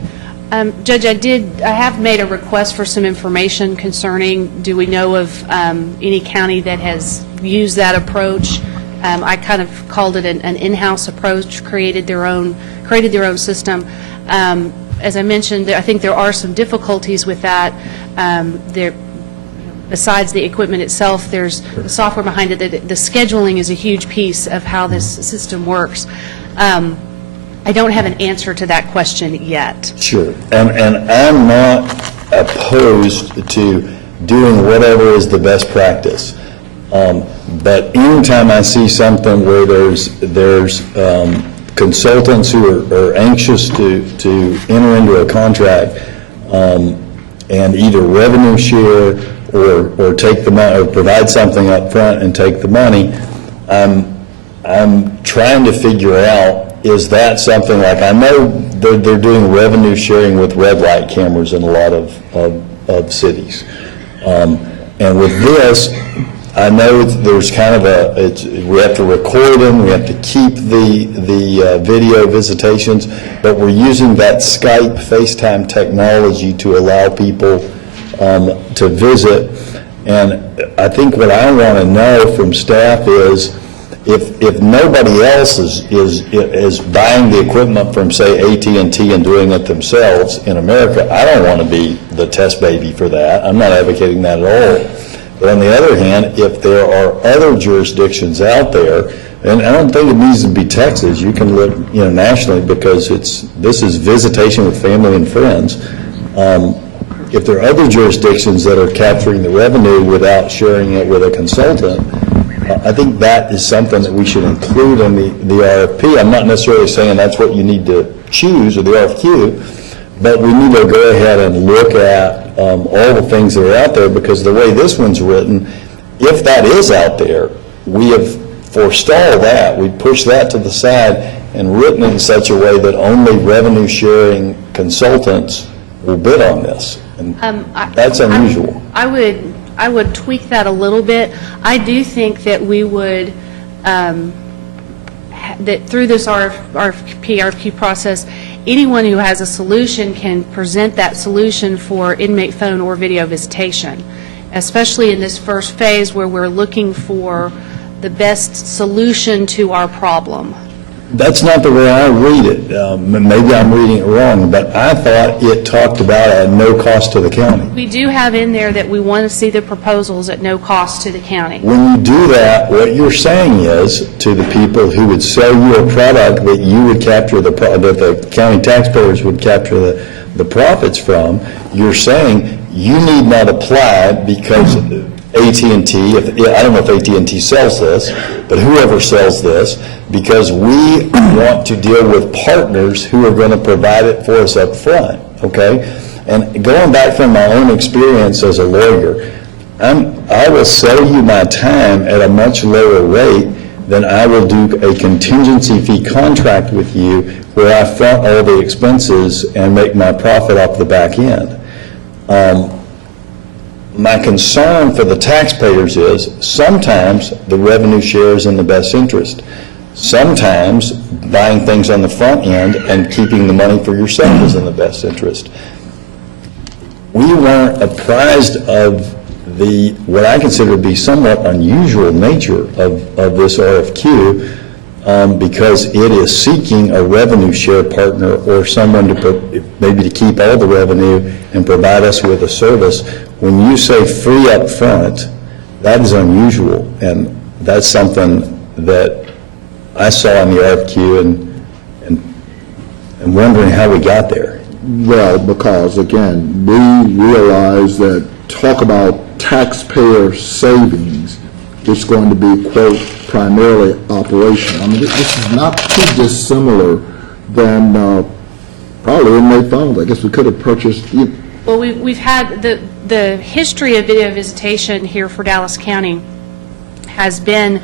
Judge, I have made a request for some information concerning, do we know of any county that has used that approach? I kind of called it an in-house approach, created their own system. As I mentioned, I think there are some difficulties with that. Besides the equipment itself, there's the software behind it. The scheduling is a huge piece of how this system works. I don't have an answer to that question yet. Sure. And I'm not opposed to doing whatever is the best practice. But anytime I see something where there's consultants who are anxious to enter into a contract and either revenue share or take the money, or provide something up front and take the money, I'm trying to figure out, is that something, like, I know they're doing revenue sharing with red light cameras in a lot of cities. And with this, I know there's kind of we have to record them, we have to keep the video visitations, but we're using that Skype, FaceTime technology to allow people to visit. And I think what I want to know from staff is, if nobody else is buying the equipment from, say, AT&T and doing it themselves in America, I don't want to be the test baby for that. I'm not advocating that at all. But on the other hand, if there are other jurisdictions out there, and I don't think it needs to be Texas, you can look, nationally, because this is visitation with family and friends. If there are other jurisdictions that are capturing the revenue without sharing it with a consultant, I think that is something that we should include in the RFP. I'm not necessarily saying that's what you need to choose, or the RFQ, but we need to go ahead and look at all the things that are out there, because the way this one's written, if that is out there, we have forestalled that. We pushed that to the side and written it in such a way that only revenue-sharing consultants will bid on this. And that's unusual. I would tweak that a little bit. I do think that we would, that through this RFQ process, anyone who has a solution can present that solution for inmate phone or video visitation, especially in this first phase where we're looking for the best solution to our problem. That's not the way I read it. Maybe I'm reading it wrong, but I thought it talked about at no cost to the county. We do have in there that we want to see the proposals at no cost to the county. When you do that, what you're saying is to the people who would sell you a product that you would capture that the county taxpayers would capture the profits from, you're saying you need not apply because AT&T, I don't know if AT&T sells this, but whoever sells this, because we want to deal with partners who are going to provide it for us up front, okay? And going back from my own experience as a lawyer, I will sell you my time at a much lower rate than I will do a contingency fee contract with you where I front all the expenses and make my profit off the back end. My concern for the taxpayers is sometimes the revenue share is in the best interest. Sometimes buying things on the front end and keeping the money for yourself is in the best interest. We weren't apprised of what I consider to be somewhat unusual nature of this RFQ because it is seeking a revenue share partner or someone to, maybe to keep all the revenue and provide us with a service. When you say free up front, that is unusual, and that's something that I saw in the RFQ and wondering how we got there. Well, because, again, we realize that talk about taxpayer savings, it's going to be, quote, primarily operational. I mean, this is not too dissimilar than probably inmate phones. I guess we could have purchased, Well, we've had, the history of video visitation here for Dallas County has been,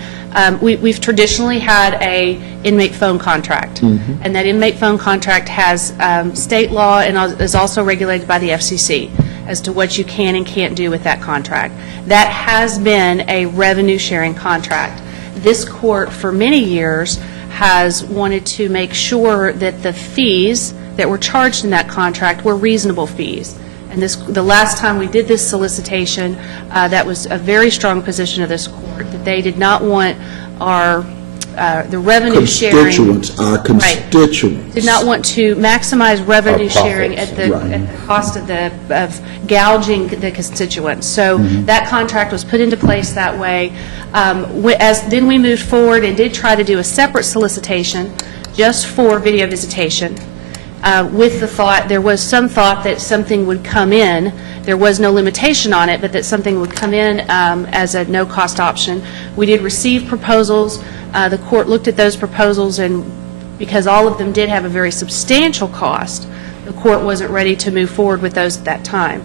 we've traditionally had a inmate phone contract. And that inmate phone contract has state law and is also regulated by the FCC as to what you can and can't do with that contract. That has been a revenue sharing contract. This court, for many years, has wanted to make sure that the fees that were charged in that contract were reasonable fees. And the last time we did this solicitation, that was a very strong position of this court, that they did not want the revenue sharing. constituents, our constituents. Did not want to maximize revenue sharing at the cost of gouging the constituents. So that contract was put into place that way. Then we moved forward and did try to do a separate solicitation just for video visitation. With the thought, there was some thought that something would come in. There was no limitation on it, but that something would come in as a no-cost option. We did receive proposals. The court looked at those proposals, and because all of them did have a very substantial cost, the court wasn't ready to move forward with those at that time.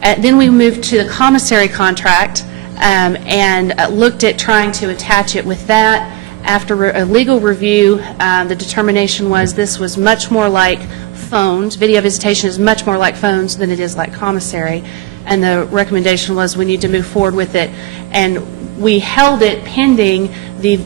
Then we moved to the commissary contract and looked at trying to attach it with that. After a legal review, the determination was this was much more like phones. Video visitation is much more like phones than it is like commissary. And the recommendation was we need to move forward with it. And we held it pending the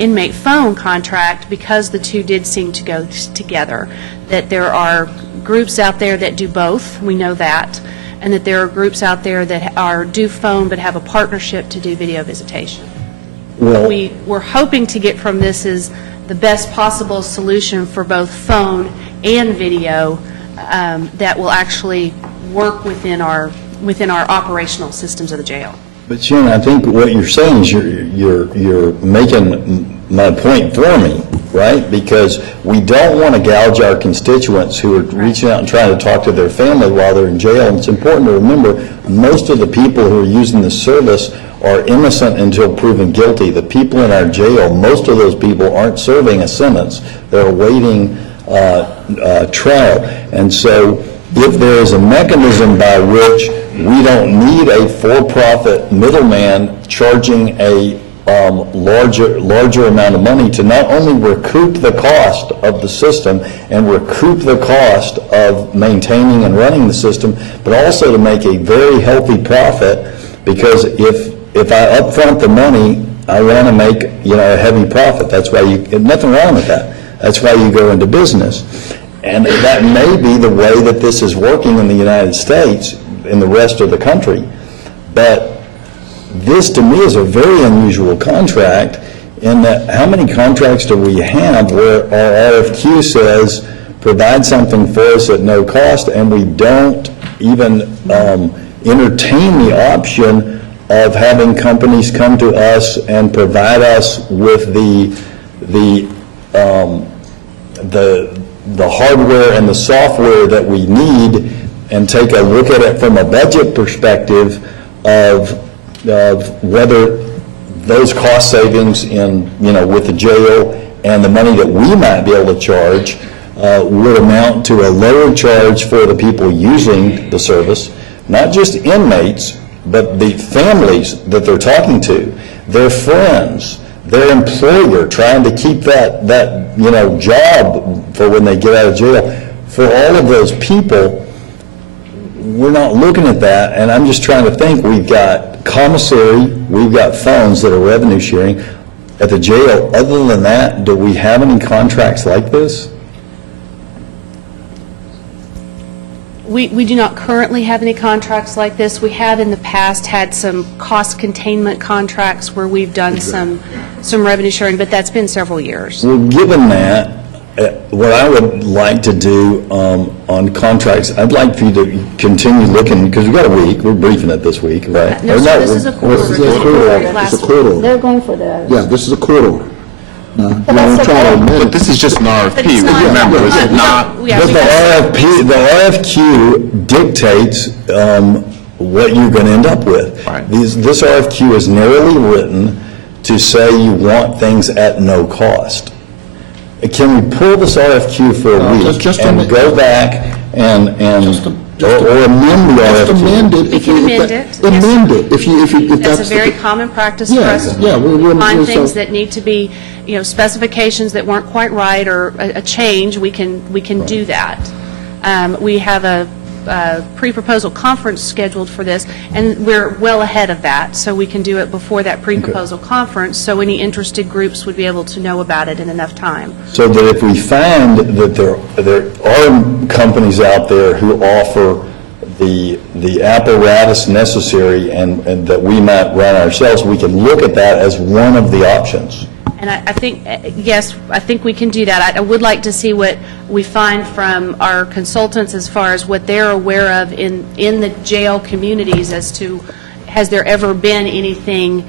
inmate phone contract because the two did seem to go together. That there are groups out there that do both, we know that, and that there are groups out there that do phone but have a partnership to do video visitation. What we were hoping to get from this is the best possible solution for both phone and video that will actually work within our operational systems of the jail. But Shannon, I think what you're saying is you're making my point for me, right? Because we don't want to gouge our constituents who are reaching out and trying to talk to their family while they're in jail. And it's important to remember, most of the people who are using this service are innocent until proven guilty. The people in our jail, most of those people aren't serving a sentence. They're awaiting trial. And so if there is a mechanism by which we don't need a for-profit middleman charging a larger amount of money to not only recoup the cost of the system and recoup the cost of maintaining and running the system, but also to make a very healthy profit, because if I upfront the money, I want to make, a heavy profit. That's why nothing wrong with that. That's why you go into business. And that may be the way that this is working in the United States, in the rest of the country. But this, to me, is a very unusual contract in that how many contracts do we have where our RFQ says provide something for us at no cost, and we don't even entertain the option of having companies come to us and provide us with the hardware and the software that we need, and take a look at it from a budget perspective of whether those cost savings with the jail and the money that we might be able to charge would amount to a lower charge for the people using the service, not just inmates, but the families that they're talking to, their friends, their employer, trying to keep that job for when they get out of jail. For all of those people, we're not looking at that, and I'm just trying to think. We've got commissary, we've got phones that are revenue sharing. At the jail, other than that, do we have any contracts like this? We do not currently have any contracts like this. We have in the past had some cost containment contracts where we've done some revenue sharing, but that's been several years. Well, given that, what I would like to do on contracts, I'd like for you to continue looking, because we've got a week, we're briefing it this week, right? No, Or sir, this is a court This is order. a court order. Last It's a week. court order. They're going for the, Yeah, this is a court order. Now, you that's want to try to okay. amend But it. this is just an But it's RFP, not- remember, is it no, not? yeah, But we the got- RFQ dictates what you're going to end up with. Right. This RFQ is narrowly written to say you want things at no cost. Can we pull this RFQ for a week just a and minute. go back and Just a- or amend the Just RFQ? amend it. We if can you- amend it, yes. Amend it, if That's a that's. very common practice for Yeah, us. yeah, we're- Find so- things that need to be, specifications that weren't quite right or a change, we can do that. We have a pre-proposal conference scheduled for this, and we're well ahead of that, so we can do it before that pre-proposal conference, so any interested groups would be able to know about it in enough time. So that if we find that there are companies out there who offer the apparatus necessary and that we might run ourselves, we can look at that as one of the options. And I think, yes, I think we can do that. I would like to see what we find from our consultants as far as what they're aware of in the jail communities as to, has there ever been anything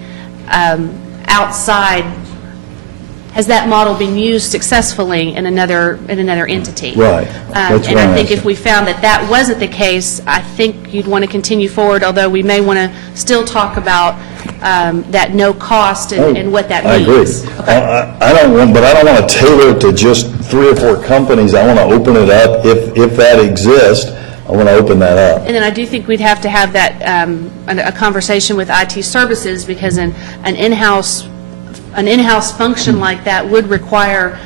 outside, has that model been used successfully in another entity? Right. That's And what I I'm think if asking. we found that that wasn't the case, I think you'd want to continue forward, although we may want to still talk about that no cost and what that I means. agree. I don't want to tailor it to just 3 or 4 companies. I want to open it up, if that exists, I want to open that up. And then I do think we'd have to have that, a conversation with IT services, because an in-house function like that would require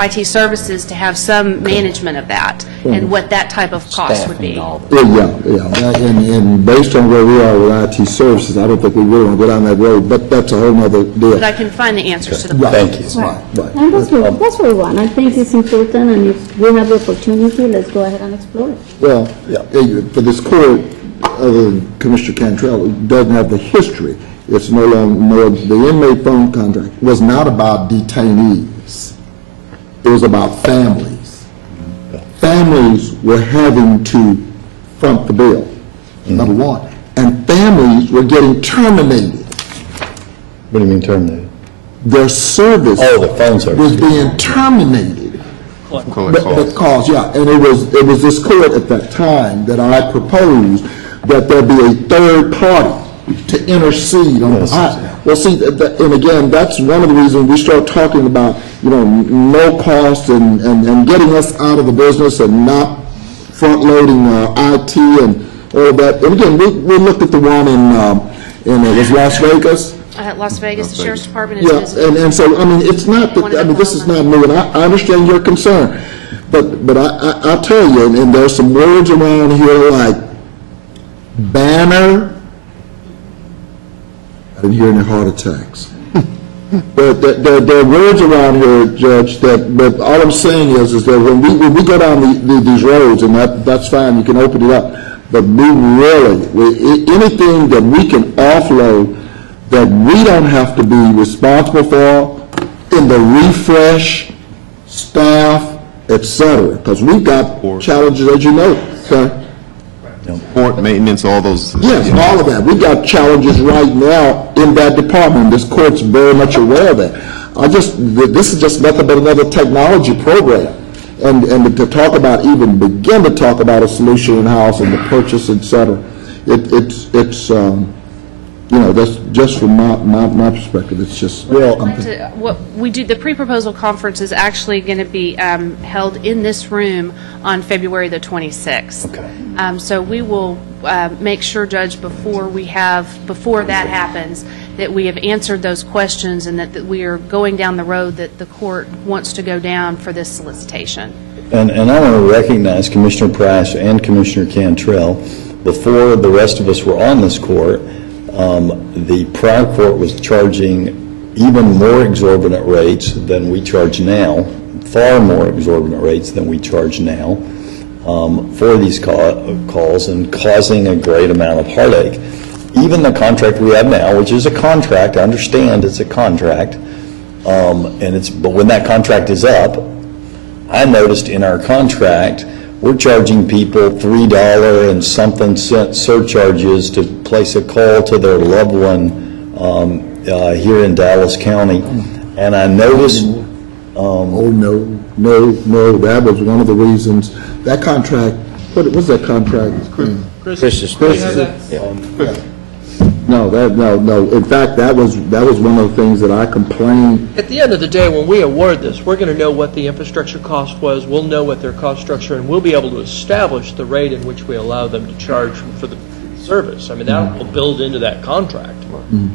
IT services to have some management of that, and what that type of cost would be. Yeah, and based on where we are with IT services, I don't think we really want to go down that road, but that's a whole nother deal. But I can find the answers to the Right. questions. Thank you. Right. and that's what we want. I think it's important, and if we have the opportunity, let's go ahead and explore it. Well, Yeah. for this court, other than Commissioner Cantrell, it doesn't have the history. It's no longer, the inmate phone contract was not about detainees. It was about families. Families were having to front the bill, number one. And families were getting terminated. What do you mean terminated? Their service Oh, the phone service. was being terminated. Collect calls. Because, yeah, and it was this court at that time that I proposed that there be a third party to intercede on behalf. Well, see, and again, that's one of the reasons we start talking about, no cost and getting us out of the business and not front-loading IT and all of that. And again, we looked at the one in it was Las Vegas. Las Vegas, the Sheriff's Department is Yeah, visiting. and so, I mean, it's not, One of that I the mean, this is not phone new, and I understand your concern, but I'll tell you, and there's some words around here like banner. I didn't hear any heart attacks. But there are words around here, Judge, but all I'm saying is that when we go down these roads, and that's fine, you can open it up, but anything that we can offload that we don't have to be responsible for in the refresh, staff, et cetera, because we've got challenges, as you know, okay? Port maintenance, all those. Yes, all of that. We've got challenges right now in that department. This court's very much aware of that. This is just nothing but another technology program. And to talk about, even begin to talk about a solution in-house and the purchase, et cetera, it's that's just from my perspective, it's just. What we do, the pre-proposal conference is actually going to be held in this room on February the 26th. Okay. So we will make sure, Judge, before that happens, that we have answered those questions and that we are going down the road that the court wants to go down for this solicitation. And I want to recognize Commissioner Price and Commissioner Cantrell. Before the rest of us were on this court, the prior court was charging even more exorbitant rates than we charge now, far more exorbitant rates than we charge now. for these calls and causing a great amount of heartache. Even the contract we have now, which is a contract, I understand it's a contract, but when that contract is up, I noticed in our contract, we're charging people $3 and something cent surcharges to place a call to their loved one here in Dallas County. And I noticed... Oh, no, that was one of the reasons, that contract, what was that contract? No, in fact, that was one of the things that I complained. At the end of the day, when we award this, we're going to know what the infrastructure cost was, we'll know what their cost structure, and we'll be able to establish the rate in which we allow them to charge for the service. I mean, that will build into that contract.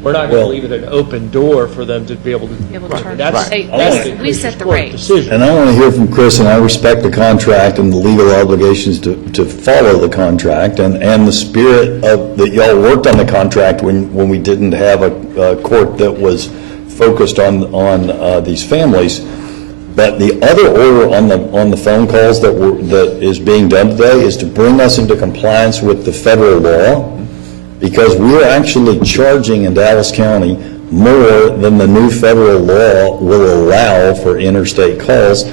We're not going to leave it an open door for them to be able to. charge. That's the We set the court rate. decision. And I want to hear from Chris, and I respect the contract and the legal obligations to follow the contract and the spirit of, that y'all worked on the contract when we didn't have a court that was focused on these families. But the other order on the phone calls that is being done today is to bring us into compliance with the federal law, because we're actually charging in Dallas County more than the new federal law will allow for interstate calls,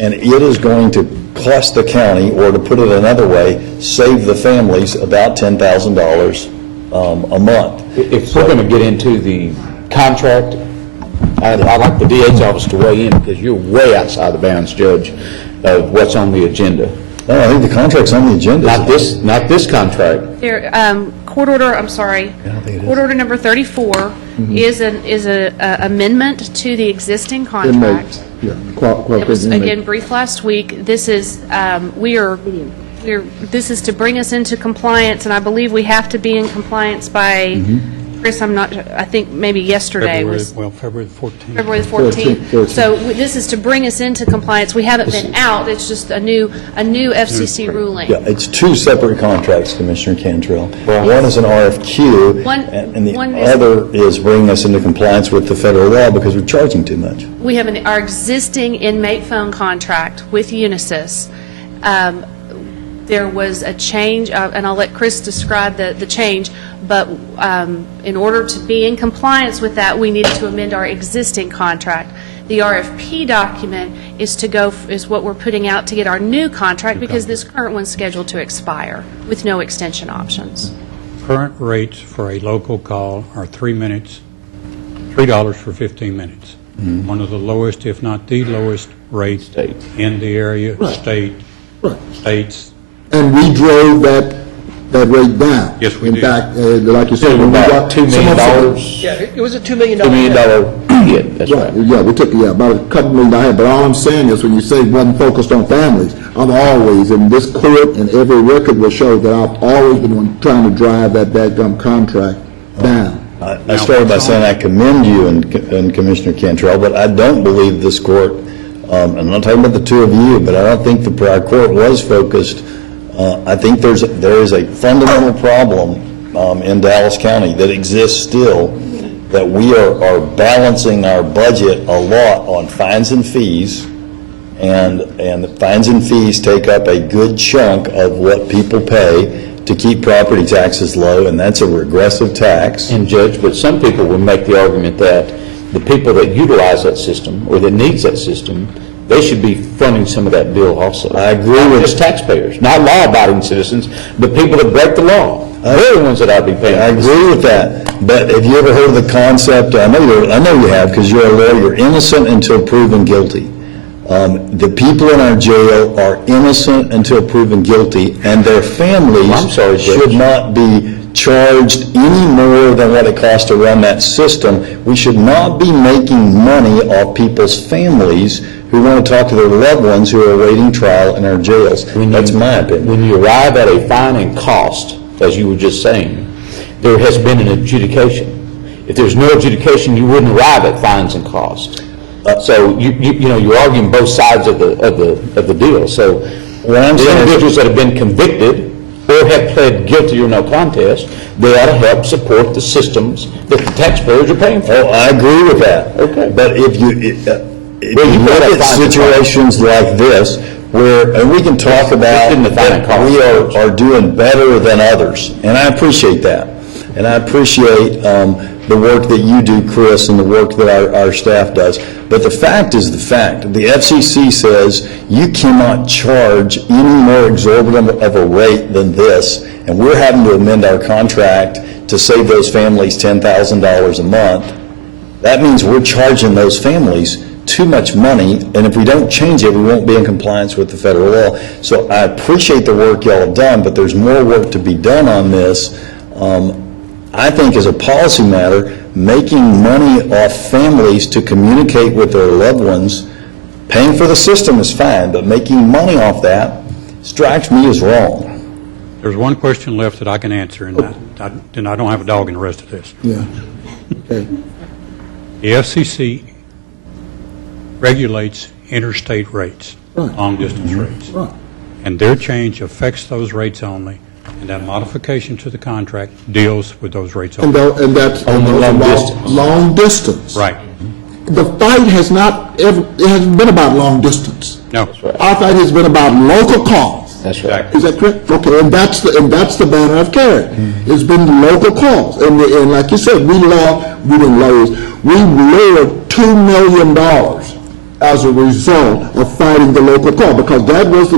and it is going to cost the county, or to put it another way, save the families about $10,000 a month. If we're going to get into the contract, I'd like the DA's office to weigh in, because you're way outside the bounds, Judge, of what's on the agenda. No, I think the contract's on the agenda. Not this contract. There, court order, I'm sorry, court order number 34 is a amendment to the existing contract. It was, again, briefed last week. This is, this is to bring us into compliance, and I believe we have to be in compliance by, Chris, I think maybe yesterday was. February the 14th. February the 14th. So this is to bring us into compliance. We haven't been out, it's just a new FCC ruling. Yeah, it's two separate contracts, Commissioner Cantrell. One is an RFQ, and the other is bringing us into compliance with the federal law because we're charging too much. We have our existing inmate phone contract with Unisys. There was a change, and I'll let Chris describe the change, but in order to be in compliance with that, we needed to amend our existing contract. The RFP document is what we're putting out to get our new contract, because this current one's scheduled to expire with no extension options. Current rates for a local call are 3 minutes, $3 for 15 minutes. One of the lowest, if not the lowest rates in the area, states. And we drove that rate down. Yes, we In did. fact, like you said, when we got $2 million. Yeah, it was a $2 million. $2 million hit, that's right. Yeah, we took, about a couple $1 million, but all I'm saying is when you say it wasn't focused on families, I'm always, and this court and every record will show that I've always been one trying to drive that dadgum contract down. I started by saying I commend you and Commissioner Cantrell, but I don't believe this court, I'm not talking about the two of you, but I don't think the prior court was focused. I think there is a fundamental problem in Dallas County that exists still, that we are balancing our budget a lot on fines and fees, and the fines and fees take up a good chunk of what people pay to keep property taxes low, and that's a regressive tax. And Judge, but some people will make the argument that the people that utilize that system, or that needs that system, they should be funding some of that bill also. I agree Not with just taxpayers, not law-abiding citizens, but people that break the law. They're the ones that ought to be paying. I agree with that, but have you ever heard of the concept, I know you have because you're a lawyer, you're innocent until proven guilty. The people in our jail are innocent until proven guilty, and their families should not be charged any more than what it costs to run that system. We should not be making money off people's families who want to talk to their loved ones who are awaiting trial in our jails. That's my opinion. When you arrive at a fine and cost, as you were just saying, there has been an adjudication. If there's no adjudication, you wouldn't arrive at fines and costs. So you're arguing both sides of the deal. So the individuals that have been convicted or have pled guilty or no contest, they ought to help support the systems that the taxpayers are paying for. Oh, I agree with that. Okay. But if you look at situations like this, and we can talk about didn't define that cost. we are doing better than others, and I appreciate that. And I appreciate the work that you do, Chris, and the work that our staff does. But the fact is the fact. The FCC says you cannot charge any more exorbitant of a rate than this, and we're having to amend our contract to save those families $10,000 a month. That means we're charging those families too much money, and if we don't change it, we won't be in compliance with the federal law. So I appreciate the work y'all have done, but there's more work to be done on this. I think as a policy matter, making money off families to communicate with their loved ones, paying for the system is fine, but making money off that strikes me as wrong. There's one question left that I can answer, and then I don't have a dog in the rest of this. Yeah. Okay. The FCC regulates interstate rates, Right. long-distance rates. Right. And their change affects those rates only, and that modification to the contract deals with those rates And only. that's Only long distance. long distance. Right. The fight has not ever, it hasn't been about long distance. No. Our fight has been about local calls. That's right. Is that correct? Okay, and that's the banner I've carried. It's been local calls, and like you said, we didn't lower, we lowered $2 million as a result of fighting the local call, because that was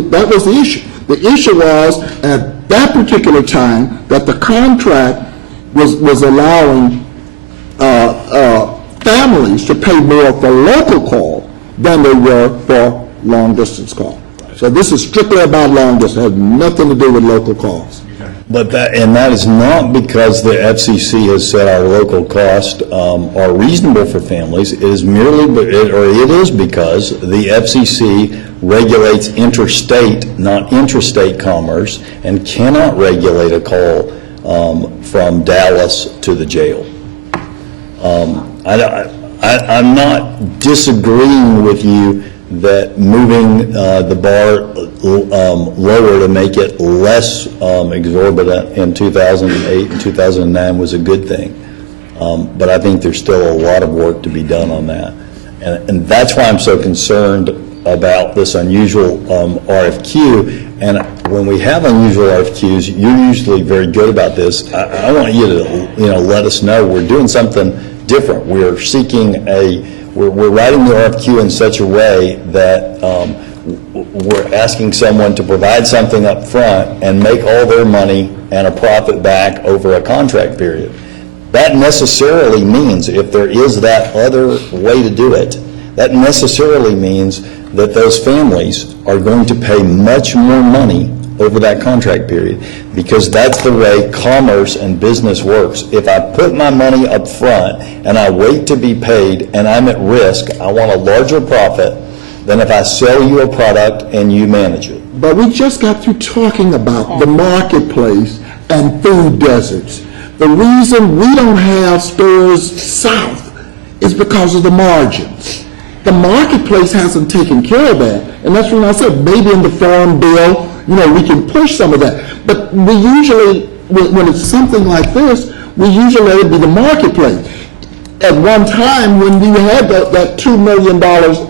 the issue. The issue was at that particular time that the contract was allowing families to pay more for local call than they were for long distance call. So this is strictly about long distance. It has nothing to do with local calls. But that is not because the FCC has said our local costs are reasonable for families. It is merely, it is because the FCC regulates interstate, not intrastate commerce, and cannot regulate a call from Dallas to the jail. I'm not disagreeing with you that moving the bar lower to make it less exorbitant in 2008 and 2009 was a good thing. But I think there's still a lot of work to be done on that. And that's why I'm so concerned about this unusual RFQ. And when we have unusual RFQs, you're usually very good about this. I want you to let us know we're doing something different. We're seeking we're writing the RFQ in such a way that we're asking someone to provide something up front and make all their money and a profit back over a contract period. That necessarily means, if there is that other way to do it, that necessarily means that those families are going to pay much more money over that contract period, because that's the way commerce and business works. If I put my money up front and I wait to be paid and I'm at risk, I want a larger profit than if I sell you a product and you manage it. But we just got through talking about the marketplace and food deserts. The reason we don't have stores south is because of the margins. The marketplace hasn't taken care of that, and that's when I said maybe in the farm bill, we can push some of that. But we usually, when it's something like this, we usually let it be the marketplace. At one time, when we had that $2 million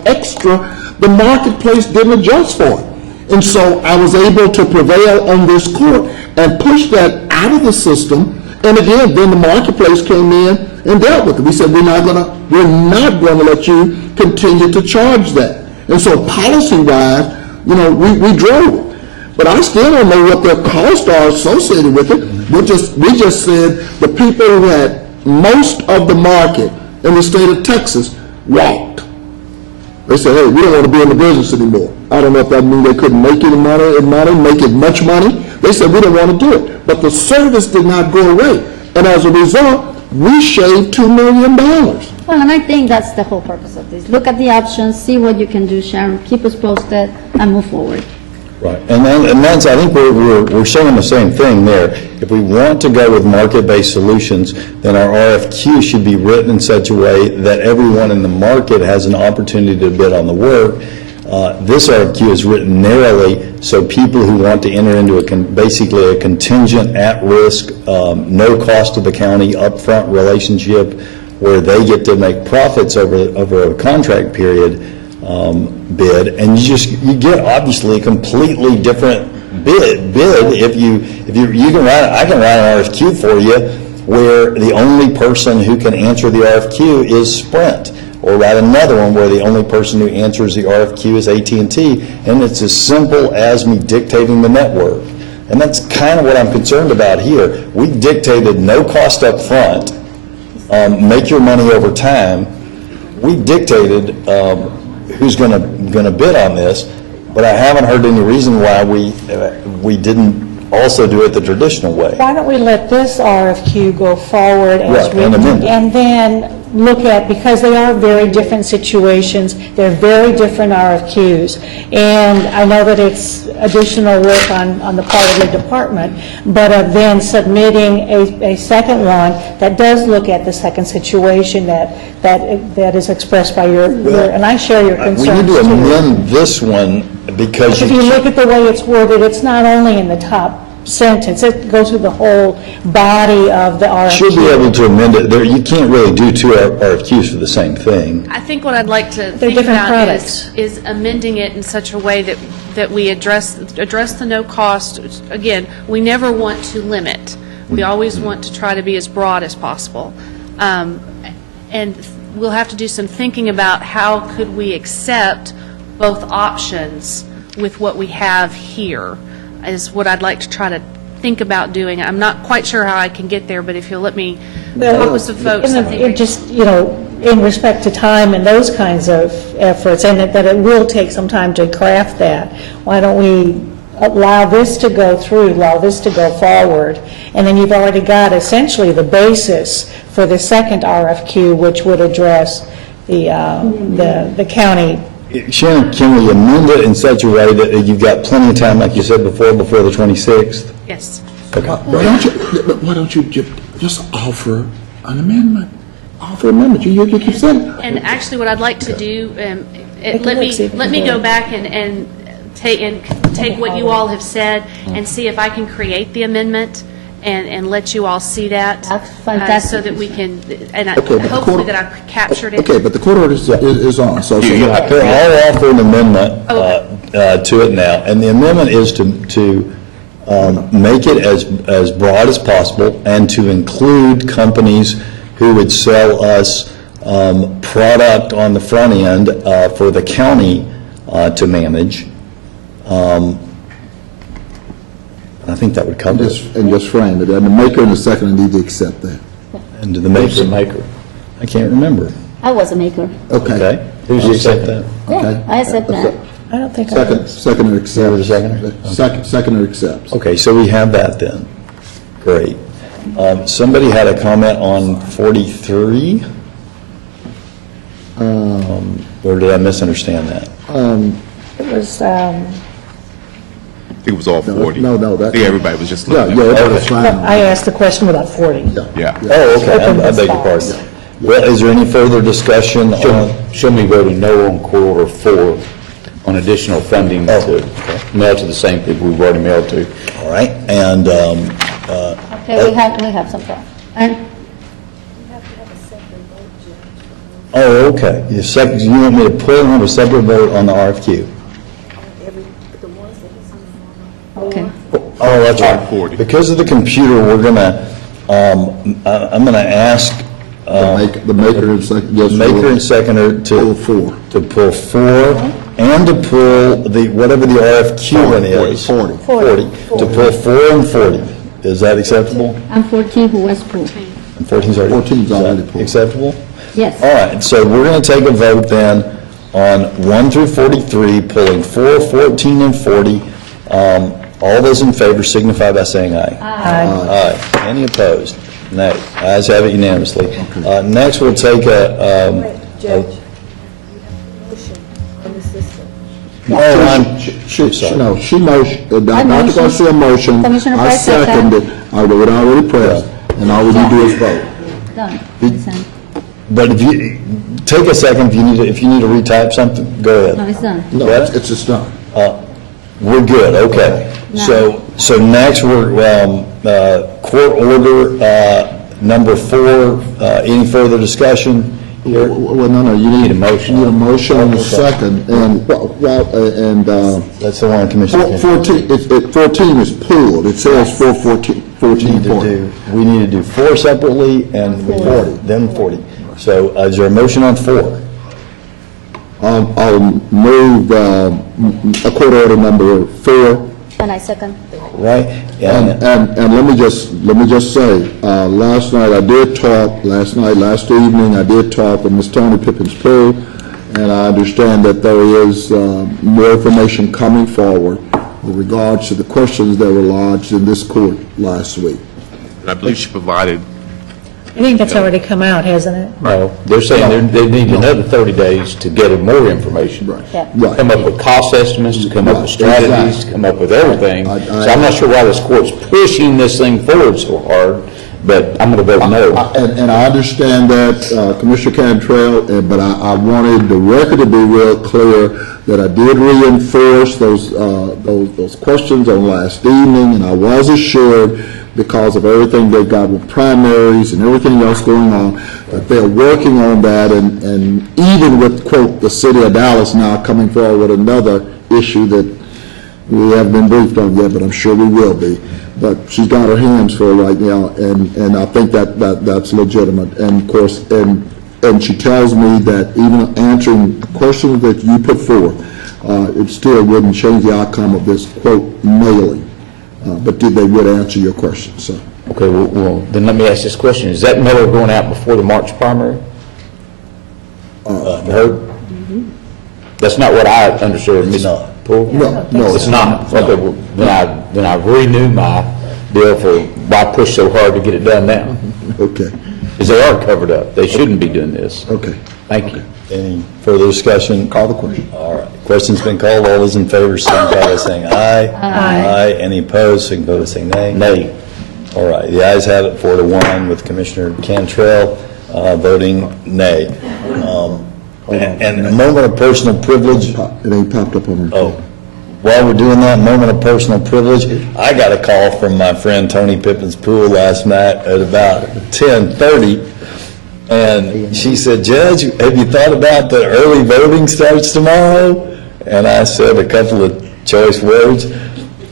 extra, the marketplace didn't adjust for it. And so I was able to prevail on this court and push that out of the system. And again, then the marketplace came in and dealt with it. We said, we're not going to let you continue to charge that. And so policy-wise, we drove it. But I still don't know what the costs are associated with it. We just said the people who had most of the market in the state of Texas walked. They said, hey, we don't want to be in the business anymore. I don't know if that means they couldn't make any money, make it much money. They said, we don't want to do it. But the service did not go away. And as a result, we shaved $2 million. Well, and I think that's the whole purpose of this. Look at the options, see what you can do, Sharon, keep us posted, and move forward. Right, and that's, I think we're saying the same thing there. If we want to go with market-based solutions, then our RFQ should be written in such a way that everyone in the market has an opportunity to bid on the work. This RFQ is written narrowly, so people who want to enter into basically a contingent, at-risk, no cost to the county, upfront relationship where they get to make profits over a contract period, bid, and you get obviously a completely different bid if you can write, I can write an RFQ for you where the only person who can answer the RFQ is Sprint, or write another one where the only person who answers the RFQ is AT&T, and it's as simple as me dictating the network. And that's kind of what I'm concerned about here. We dictated no cost up front, make your money over time. We dictated who's going to bid on this, but I haven't heard any reason why we didn't also do it the traditional way. Why don't we let this RFQ go forward as Right, and written, amend it. and then look at, because they are very different situations, they're very different RFQs, and I know that it's additional work on the part of the department, but of then submitting a second one that does look at the second situation that is expressed by your, and I share your concerns We need to too. amend this one because If you look at the way it's worded, it's not only in the top sentence, it goes through the whole body of the RFQ. should be able to amend it. You can't really do two RFQs for the same thing. I think what I'd like to They're think different about products. is amending it in such a way that we address the no cost. Again, we never want to limit. We always want to try to be as broad as possible. And we'll have to do some thinking about how could we accept both options with what we have here, is what I'd like to try to think about doing. I'm not quite sure how I can get there, but if you'll let me talk with some folks, I think. It just, in respect to time and those kinds of efforts, and that it will take some time to craft that, why don't we allow this to go through, allow this to go forward, and then you've already got essentially the basis for the second RFQ, which would address the county. Shannon, can we amend it in such a way that you've got plenty of time, like you said before the 26th? Yes. Why don't you just offer an amendment? Offer amendment, you keep saying it. And actually, what I'd like to do, Take a let look, see if you me can do go it. back and take what you all have said and see if I can create the amendment and let you all see that. That's fantastic. So that we can, and Okay, but the hopefully court- that I captured it. Okay, but the court order is on, so. I'll offer an amendment Okay. to it now, and the amendment is to make it as broad as possible and to include companies who would sell us product on the front end for the county to manage. I think that would cover it. And just frame it, and the maker and the second need to accept that. And to the Who's the maker, maker? I can't remember. I was a maker. Okay, who's accept that? Okay. I accept that. I don't think I Second accepts. You have a seconder? Second accepts. Okay, so we have that then. Great. Somebody had a comment on 43? Or did I misunderstand that? it was, I think it was all 40. No, that. I think everybody was just Yeah, looking at that was fine. I asked the question about 40. Yeah. Oh, okay, Open I the beg your spots. pardon. Well, is there any further discussion on, Show me voting no on Court Order 4 on additional funding to mail to the same people we've already mailed to. all right, and, Okay, we have some problem. And oh, okay. You want me to put on a separate vote on the RFQ? okay. Oh, that's right. 40. Because of the computer, we're gonna, I'm gonna ask The maker and second. yes, maker and seconder Pull four. to pull 4 and to pull whatever the RFQ one is. 40. 40. To pull 4 and 40. Is that acceptable? I'm 14 who was pulled. And 14's already. 14's already is that pulled. Acceptable? Yes. All right, so we're going to take a vote then on 1 through 43, pulling 4, 14, and 40. All those in favor signify by saying aye. Aye. Aye. Any opposed? Nay. Ayes have it unanimously. Next, we'll take No, she motioned, Dr. motioned. Garcia motioned. Commissioner I Price second. seconded. I would already pressed, and all we need to do is vote. Done. It's But if you, take a second, if you need to retype something, go No, ahead. it's done. No, Yes. it's just done. We're good, okay. So next, we're, court order number 4, any further discussion? Well, no, you need a motion. You need a motion and a second, and, That's the one, Commissioner. 14 is pulled. It says 14 We need to point. do, we need to do 4 separately and 40, then 40. So is there a motion on 4? I'll move a court order number 4. And I second. Right? And let me just say, last evening, I did talk with Ms. Tony Pippins-Poole, and I understand that there is more information coming forward with regards to the questions that were lodged in this court last week. I believe she provided, I think that's already come out, hasn't it? No, they're saying they need another 30 days to gather more information. Yeah. Right. Come up with cost estimates, to come up with strategies, to come up with everything. So I'm not sure why this court's pushing this thing forward so hard, but I'm going to vote no. And I understand that, Commissioner Cantrell, but I wanted the record to be real clear that I did reinforce those questions on last evening, and I was assured, because of everything they've got with primaries and everything else going on, that they're working on that, and even with, quote, the city of Dallas now coming forward with another issue that we haven't been briefed on yet, but I'm sure we will be. But she's got her hands full right now, and I think that's legitimate. And of course, and she tells me that even answering questions that you put forth, it still wouldn't change the outcome of this, quote, mailing. But they would answer your question, so. Okay, well, then let me ask this question. Is that mailer going out before the March primary? Heard? That's not what I understood, Ms. Poole? No, It's not? Okay, well, then I renew my deal for why push so hard to get it done now. Okay, Because they are covered up. They shouldn't be doing this. okay. Thank you. Any further discussion? Call the question. All right. Question's been called. All those in favor signify by saying aye. Aye. Any opposed, signify by saying nay. Nay. All right. The ayes have it 4-1 with Commissioner Cantrell voting nay. And a moment of personal privilege. It ain't popped up on her. Oh, while we're doing that moment of personal privilege, I got a call from my friend Tony Pippins-Poole last night at about 10:30, and she said, "Judge, have you thought about the early voting starts tomorrow?" And I said a couple of choice words,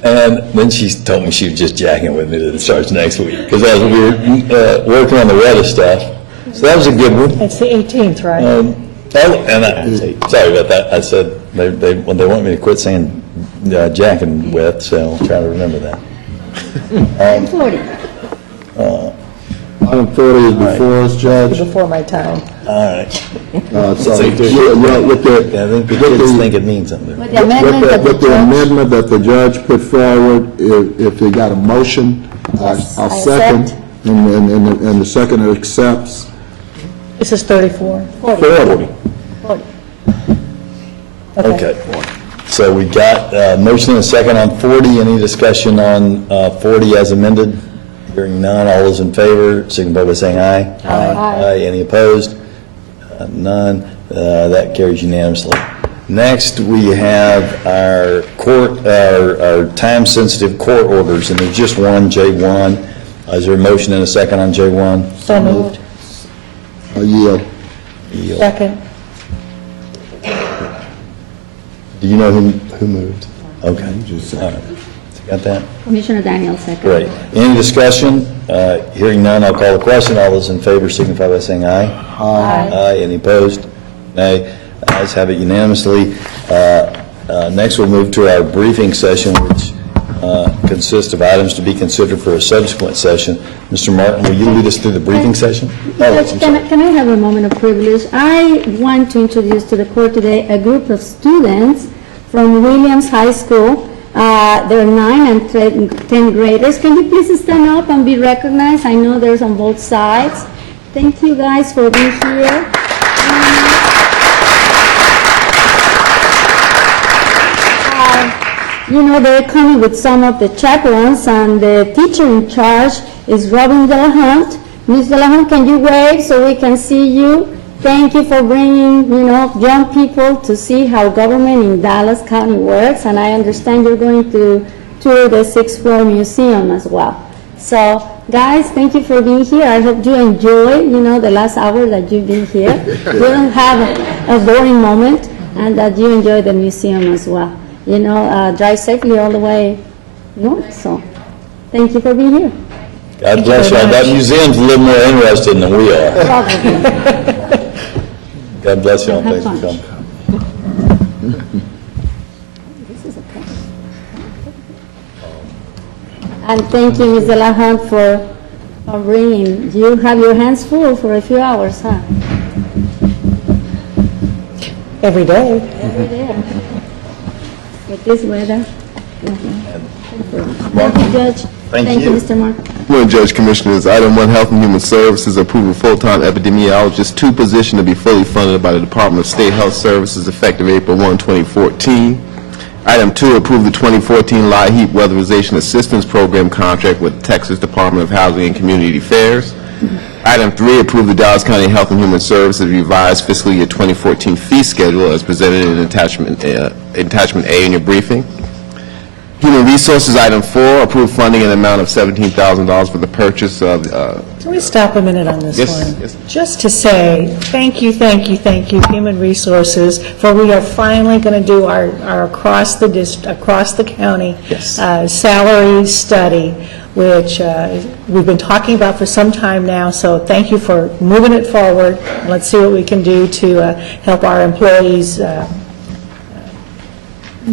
and then she told me she was just jacking with me that it starts next week, because we were working on the weather stuff. So that was a good one. It's the 18th, right? Sorry about that. I said they want me to quit saying jacking with, so I'll try to remember that. 40. Item 40 is before us, Judge. Before my time. All right. So, I think the kids think it means something. With the amendment that the with the judge, amendment that the judge put forward, if they got a motion, I'll second, and the second accepts. This is 34. 40. 40. Okay. So we got a motion and a second on 40. Any discussion on 40 as amended? Hearing none, all those in favor, signify by saying aye. Aye. Any opposed? None. That carries unanimously. Next, we have our time-sensitive court orders, and there's just one, J1. Is there a motion and a second on J1? So moved. I yield. Second. Do you know who moved? Okay. All right. Got that? Commissioner Daniels, second. Great. Any discussion? Hearing none, I'll call the question. All those in favor signify by saying aye. Aye. Any opposed? Nay. Ayes have it unanimously. Next, we'll move to our briefing session, which consists of items to be considered for a subsequent session. Mr. Martin, will you lead us through the briefing session? Judge, can I have a moment of privilege? I want to introduce to the court today a group of students from Williams High School. They're 9 and 10 graders. Can you please stand up and be recognized? I know there's on both sides. Thank you guys for being here. You know, they're coming with some of the chaperones, and the teacher in charge is Robin Delahunt. Ms. Delahunt, can you wave so we can see you? Thank you for bringing, young people to see how government in Dallas County works, and I understand you're going to tour the 6th floor museum as well. So guys, thank you for being here. I hope you enjoy, the last hour that you've been here. You don't have a boring moment, and that you enjoy the museum as well. Drive safely all the way north, so thank you for being here. God bless y'all. That museum's a little more interested than we are. Probably. God bless y'all. Have Thanks for fun. coming. This is okay. And thank you, Ms. De La Hunt, for bringing. You have your hands full for a few hours, huh? Every day. Every day. With this weather. Thank you, Judge. Thank you. Mr. Mark. Good morning, Judge Commissioners. Item 1, Health and Human Services, approval of full-time epidemiologist, 2 position to be fully funded by the Department of State Health Services effective April 1, 2014. Item 2, approve the 2014 LIHEAP Weatherization Assistance Program contract with the Texas Department of Housing and Community Affairs. Item 3, approve the Dallas County Health and Human Services revised fiscal year 2014 fee schedule as presented in attachment A in your briefing. Human Resources, item 4, approve funding in the amount of $17,000 for the purchase of... Can we stop a minute on this Yes, one? yes. Just to say, thank you, Human Resources, for we are finally going to do our across the county salary study, which we've been talking about for some time now, so thank you for moving it forward. Let's see what we can do to help our employees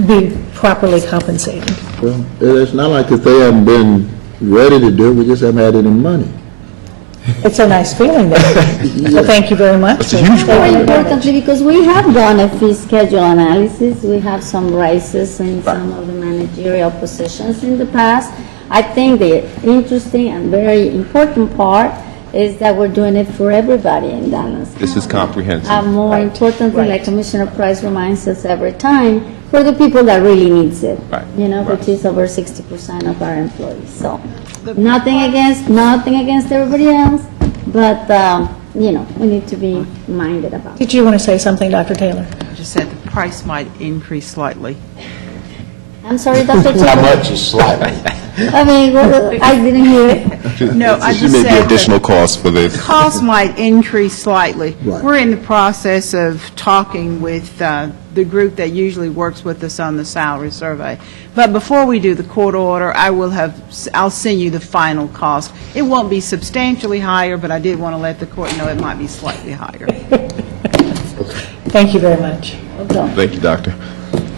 be properly compensated. Well, it's not like that they haven't been ready to do it, we just haven't had any money. It's a nice feeling there. So thank you very much. Very importantly, because we have done a fee schedule analysis, we have some rises in some of the managerial positions in the past. I think the interesting and very important part is that we're doing it for everybody in Dallas. This is comprehensive. More importantly, like Commissioner Price reminds us every time, for the people that really needs it, which is over 60% of our employees. So, nothing against everybody else, but we need to be minded about it. Did you want to say something, Dr. Taylor? Just said the price might increase slightly. I'm sorry, Dr. How Taylor. much is slightly? I mean, I didn't hear it. No, I There just may be said additional that costs for this. costs might increase slightly. Right. We're in the process of talking with the group that usually works with us on the salary survey. But before we do the court order, I'll send you the final cost. It won't be substantially higher, but I did want to let the court know it might be slightly higher. Thank you very much. Thank you, Doctor.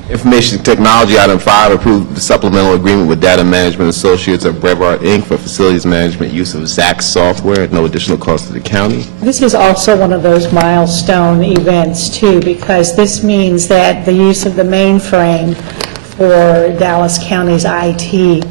Information Technology, item 5, approve the supplemental agreement with Data Management Associates of Brevard, Inc. for facilities management use of ZAX software at no additional cost to the county. This is also one of those milestone events, too, because this means that the use of the mainframe for Dallas County's IT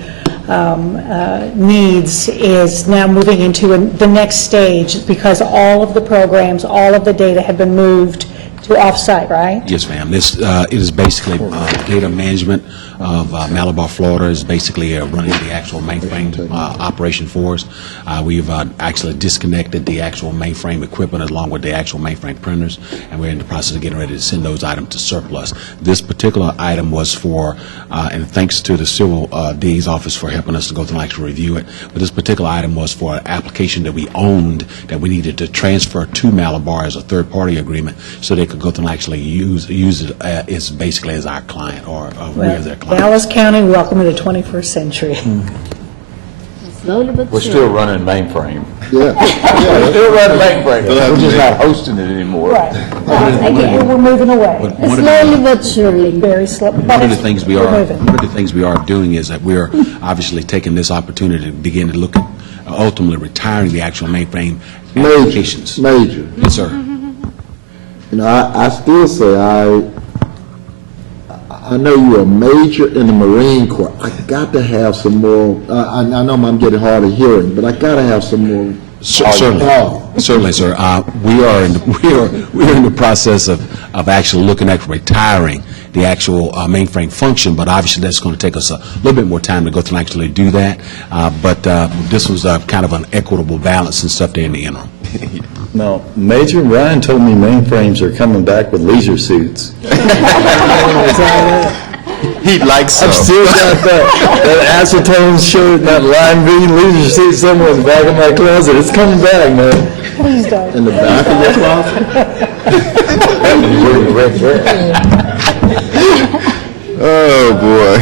needs is now moving into the next stage, because all of the programs, all of the data have been moved to off-site, right? Yes, ma'am. This, it is basically data management of Malabar, Florida, is basically running the actual mainframe operation for us. We've actually disconnected the actual mainframe equipment along with the actual mainframe printers, and we're in the process of getting ready to send those items to surplus. This particular item was for, and thanks to the Civil DA's office for helping us to go through and actually review it, but this particular item was for an application that we owned that we needed to transfer to Malabar as a third-party agreement so they could go through and actually use it as basically as our client, or we're their client. Dallas County, welcome to the 21st century. Slowly but We're surely. still running mainframe. Yeah. We're still running mainframe. We're just not hosting it anymore. Right. Again, we're moving away. But one of the- Slowly but surely. Very slow. One of the things we are, We're moving. one of the things we are doing is that we're obviously taking this opportunity to begin to look at ultimately retiring the actual mainframe applications. Major. Yes, sir. I still say I know you're a major in the Marine Corps. I got to have some more, I know I'm getting hard of hearing, but I got to have some more. Certainly, sir. We are in the process of actually looking at retiring the actual mainframe function, but obviously that's going to take us a little bit more time to go through and actually do that. But this was kind of an equitable balance and stuff there in the interim. No, Major Ryan told me mainframes are coming back with leisure suits. He'd like so. I've still got that acetone shirt, and that lime green leisure suit somewhere in the back of my closet. It's coming back, man. Please don't. In the back of your closet? Oh, boy.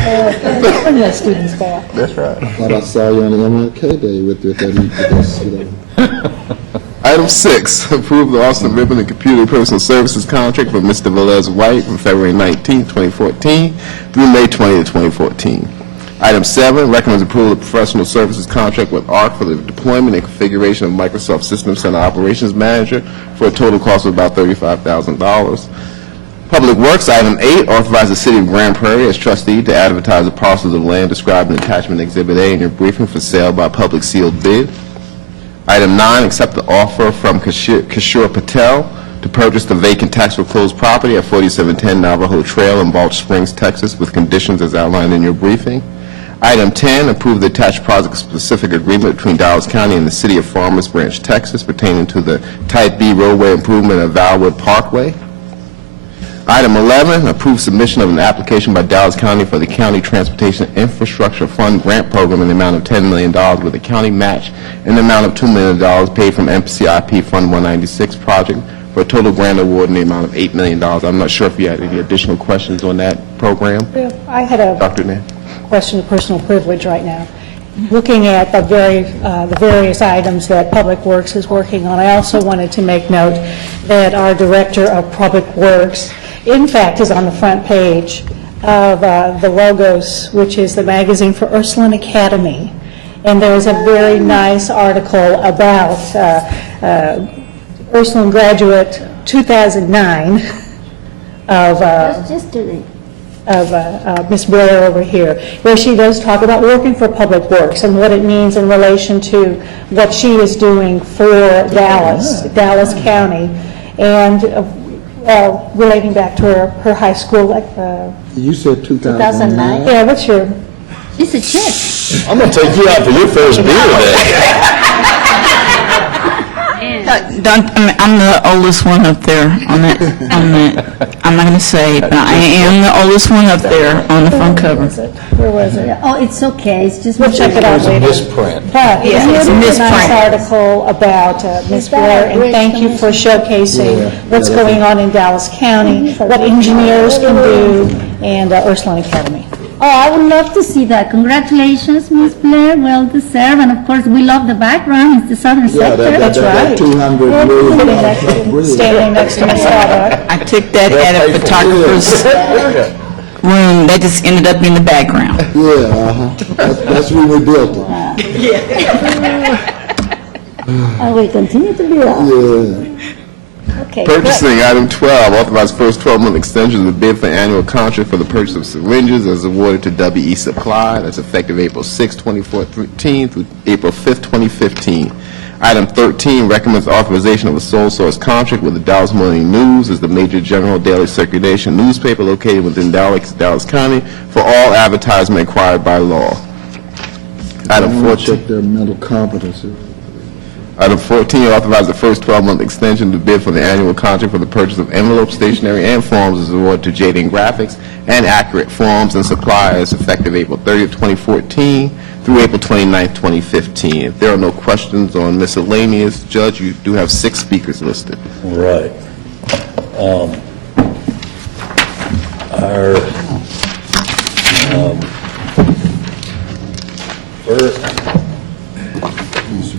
Bring those students back. That's right. I thought I saw you on the MLK Day with that. Item 6, approve the Austin Ribbon and Computer Personal Services contract for Mr. Velez White from February 19, 2014 through May 20, 2014. Item 7, recommends approval of professional services contract with ARC for the deployment and configuration of Microsoft System Center Operations Manager for a total cost of about $35,000. Public Works, item 8, authorize the City of Grand Prairie as trustee to advertise the parcels of land described in attachment Exhibit A in your briefing for sale by public sealed bid. Item 9, accept the offer from Kishore Patel to purchase the vacant tax foreclosed property at 4710 Navajo Trail in Balch Springs, Texas, with conditions as outlined in your briefing. Item 10, approve the attached project-specific agreement between Dallas County and the City of Farmers Branch, Texas, pertaining to the Type B roadway improvement at Valwood Parkway. Item 11, approve submission of an application by Dallas County for the County Transportation Infrastructure Fund Grant Program in the amount of $10 million with a county match in the amount of $2 million paid from MCIP Fund 196 project for a total grant award in the amount of $8 million. I'm not sure if you had any additional questions on that program. I had a Dr. Nan? question of personal privilege right now. Looking at the various items that Public Works is working on, I also wanted to make note that our Director of Public Works, in fact, is on the front page of the Logos, which is the magazine for Ursuline Academy. And there's a very nice article about Ursuline graduate 2009 of Just yesterday. Ms. Blair over here, where she does talk about working for Public Works and what it means in relation to what she is doing for Dallas County, and relating back to her high school. You said 2009? Yeah, what's your? It's a chick. I'm going to take you out for your first beer today. I'm the oldest one up there on that, I'm not going to say it, but I am the oldest one up there on the front cover. Where was it? Oh, it's okay, it's just. We'll check it out later. Misprint. But Yeah, it's it's a a nice misprint. article about Ms. Blair, and thank you for showcasing what's going on in Dallas County, what engineers can do, and Ursuline Academy. Oh, I would love to see that. Congratulations, Ms. Blair, well deserved, and of course, we love the background, it's the southern Yeah, sector. That's right. that $200 million. Standing next to Ms. Starbuck. I took that at a photographer's room, that just ended up in the background. Yeah, that's when we built it. I will continue to be around. Yeah. Okay, great. Purchasing, item 12, authorize first 12-month extension of the bid for annual contract for the purchase of syringes as awarded to WE Supply. That's effective April 6, 2014 through April 5, 2015. Item 13, recommends authorization of a sole source contract with the Dallas Morning News as the major general daily circulation newspaper located within Dallas County for all advertisement required by law. Item 14. Check their mental competency. Item 14, authorize the first 12-month extension to bid for the annual contract for the purchase of envelope, stationery, and forms as awarded to Jading Graphics and Accurate Forms and Suppliers effective April 30, 2014 through April 29, 2015. If there are no questions on miscellaneous, Judge, you do have 6 speakers listed. Right. Our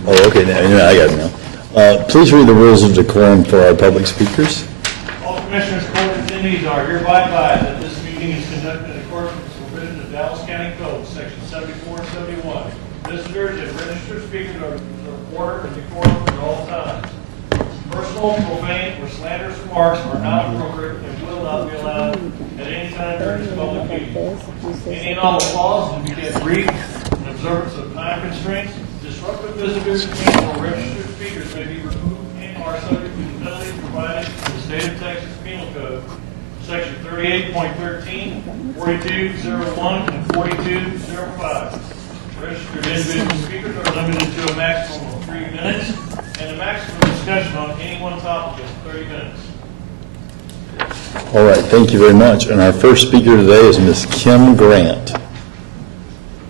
oh, okay, now, I got it now. Please read the rules of decorum for our public speakers. All Commissioners Court attendees are hereby advised that this meeting is conducted in accordance with the provisions of Dallas County Code, Section 74 and 71. Visitors and registered speakers are order and decorum at all times. Personal, profane, or slanderous remarks are not appropriate and will not be allowed at any time during this public meeting. Any and all applause will be kept brief in observance of time constraints. Disruptive visitors and/or registered speakers may be removed and are subject to the penalties provided in the State of Texas Penal Code, Section 38.13, 4201, and 4205. Registered individual speakers are limited to a maximum of 3 minutes, and the maximum discussion on any one topic is 30 minutes. All right, thank you very much. And our first speaker today is Miss Kim Grant.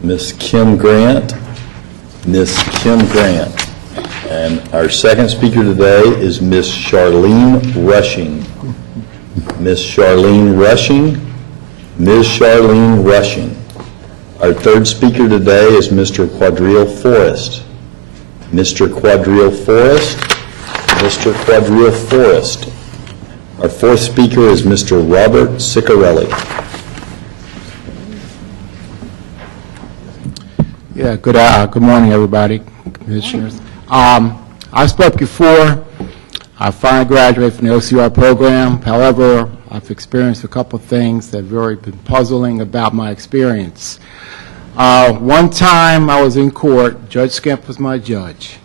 Miss Kim Grant. Miss Kim Grant. And our second speaker today is Miss Charlene Rushing. Miss Charlene Rushing. Ms. Charlene Rushing. Our third speaker today is Mr. Quadrille Forrest. Mr. Quadrille Forrest. Mr. Quadrille Forrest. Our fourth speaker is Mr. Robert Ciccarelli. Yeah, good morning, everybody, commissioners. I spoke before. I finally graduated from the OCR program. However, I've experienced a couple of things that have really been puzzling about my experience. One time I was in court, Judge Skemp was my judge,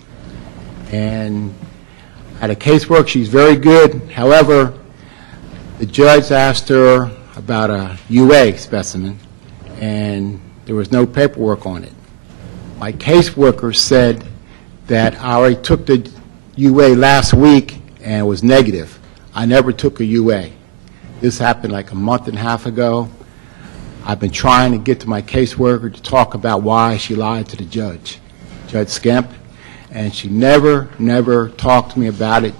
and I had a casework. She's very good. However, the judge asked her about a UA specimen, and there was no paperwork on it. My caseworker said that I already took the UA last week and it was negative. I never took a UA. This happened like a month and a half ago. I've been trying to get to my caseworker to talk about why she lied to the judge, Judge Skemp, and she never talked to me about it.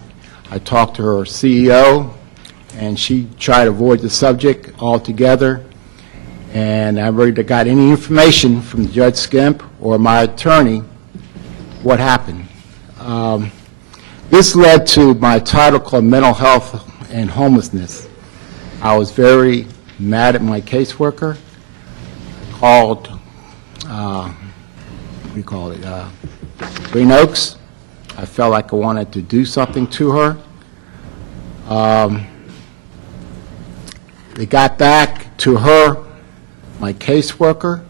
I talked to her CEO, and she tried to avoid the subject altogether, and I already got any information from Judge Skemp or my attorney what happened. This led to my title called Mental Health and Homelessness. I was very mad at my caseworker. Called, Green Oaks. I felt like I wanted to do something to her. They got back to her, my caseworker.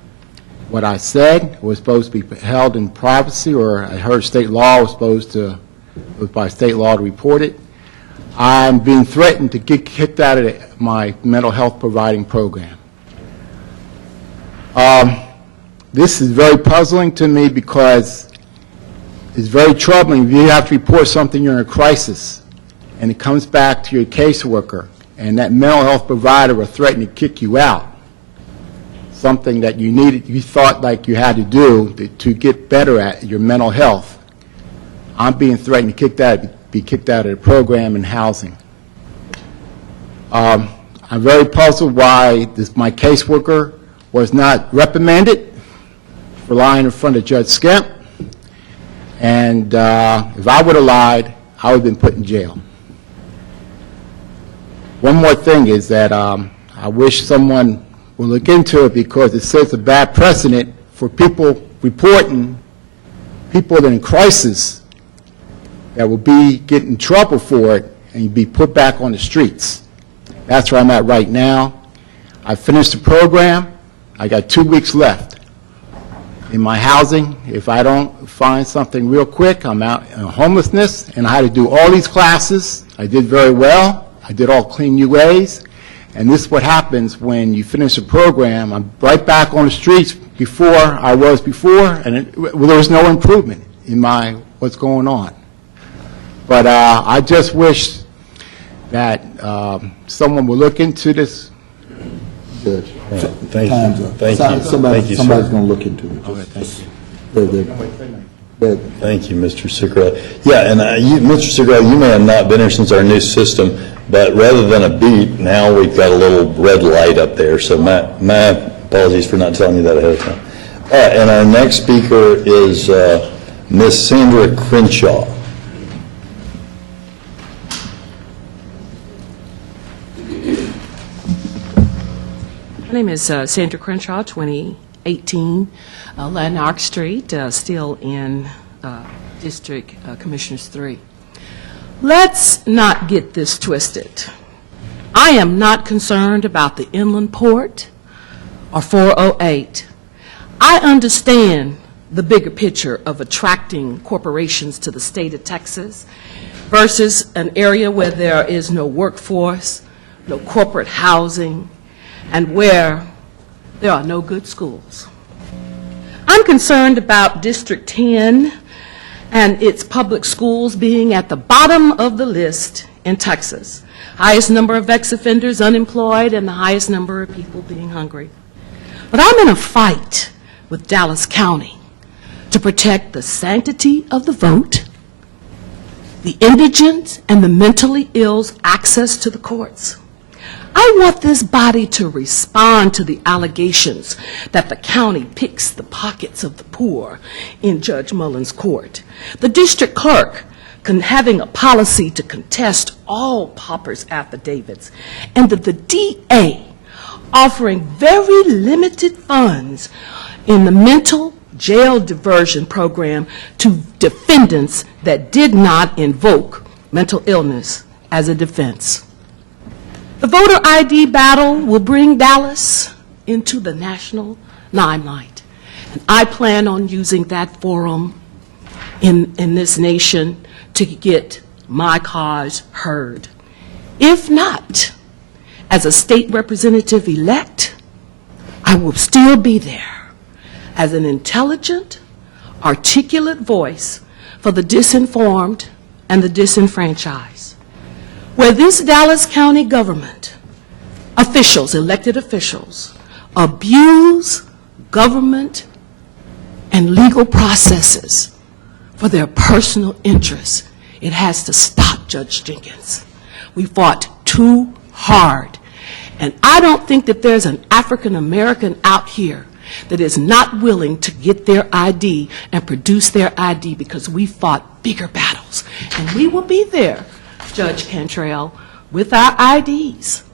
What I said was supposed to be held in privacy, or I heard state law was supposed to, it was by state law to report it. I'm being threatened to get kicked out of my mental health providing program. This is very puzzling to me because it's very troubling. If you have to report something, you're in a crisis, and it comes back to your caseworker, and that mental health provider will threaten to kick you out. Something that you needed, you thought like you had to do to get better at your mental health. I'm being threatened to be kicked out of the program and housing. I'm very puzzled why my caseworker was not reprimanded for lying in front of Judge Skemp. And if I would have lied, I would have been put in jail. One more thing is that I wish someone would look into it, because it sets a bad precedent for people reporting people that are in crisis that will be get in trouble for it and be put back on the streets. That's where I'm at right now. I finished the program. I got 2 weeks left in my housing. If I don't find something real quick, I'm out in homelessness, and I had to do all these classes. I did very well. I did all clean UAs, and this is what happens when you finish a program. I'm right back on the streets before I was before, and there was no improvement in what's going on. But I just wish that someone would look into this. Judge. Thank Time's you. up. Thank you. Somebody's Thank you, sir. going to look into it. Okay, thank you. Thank you, Mr. Ciccarelli. Yeah, and Mr. Ciccarelli, you may have not been here since our new system, but rather than a beep, now we've got a little red light up there. So my apologies for not telling you that ahead of time. All right, and our next speaker is Miss Sandra Crenshaw. My name is Sandra Crenshaw, 2018 Lanark Street, still in District Commissioners 3. Let's not get this twisted. I am not concerned about the inland port or 408. I understand the bigger picture of attracting corporations to the state of Texas versus an area where there is no workforce, no corporate housing, and where there are no good schools. I'm concerned about District 10 and its public schools being at the bottom of the list in Texas. highest number of ex-offenders unemployed, and the highest number of people being hungry. But I'm in a fight with Dallas County to protect the sanctity of the vote, the indigent and the mentally ill's access to the courts. I want this body to respond to the allegations that the county picks the pockets of the poor in Judge Mullins' court. The district clerk having a policy to contest all paupers' affidavits, and the DA offering very limited funds in the mental jail diversion program to defendants that did not invoke mental illness as a defense. The voter ID battle will bring Dallas into the national limelight, and I plan on using that forum in this nation to get my cause heard. If not, as a state representative-elect, I will still be there as an intelligent, articulate voice for the disinformed and the disenfranchised. Where this Dallas County government officials, elected officials, abuse government and legal processes for their personal interests, it has to stop, Judge Jenkins. We fought too hard. And I don't think that there's an African American out here that is not willing to get their ID and produce their ID, because we fought bigger battles. And we will be there, Judge Cantrell, with our IDs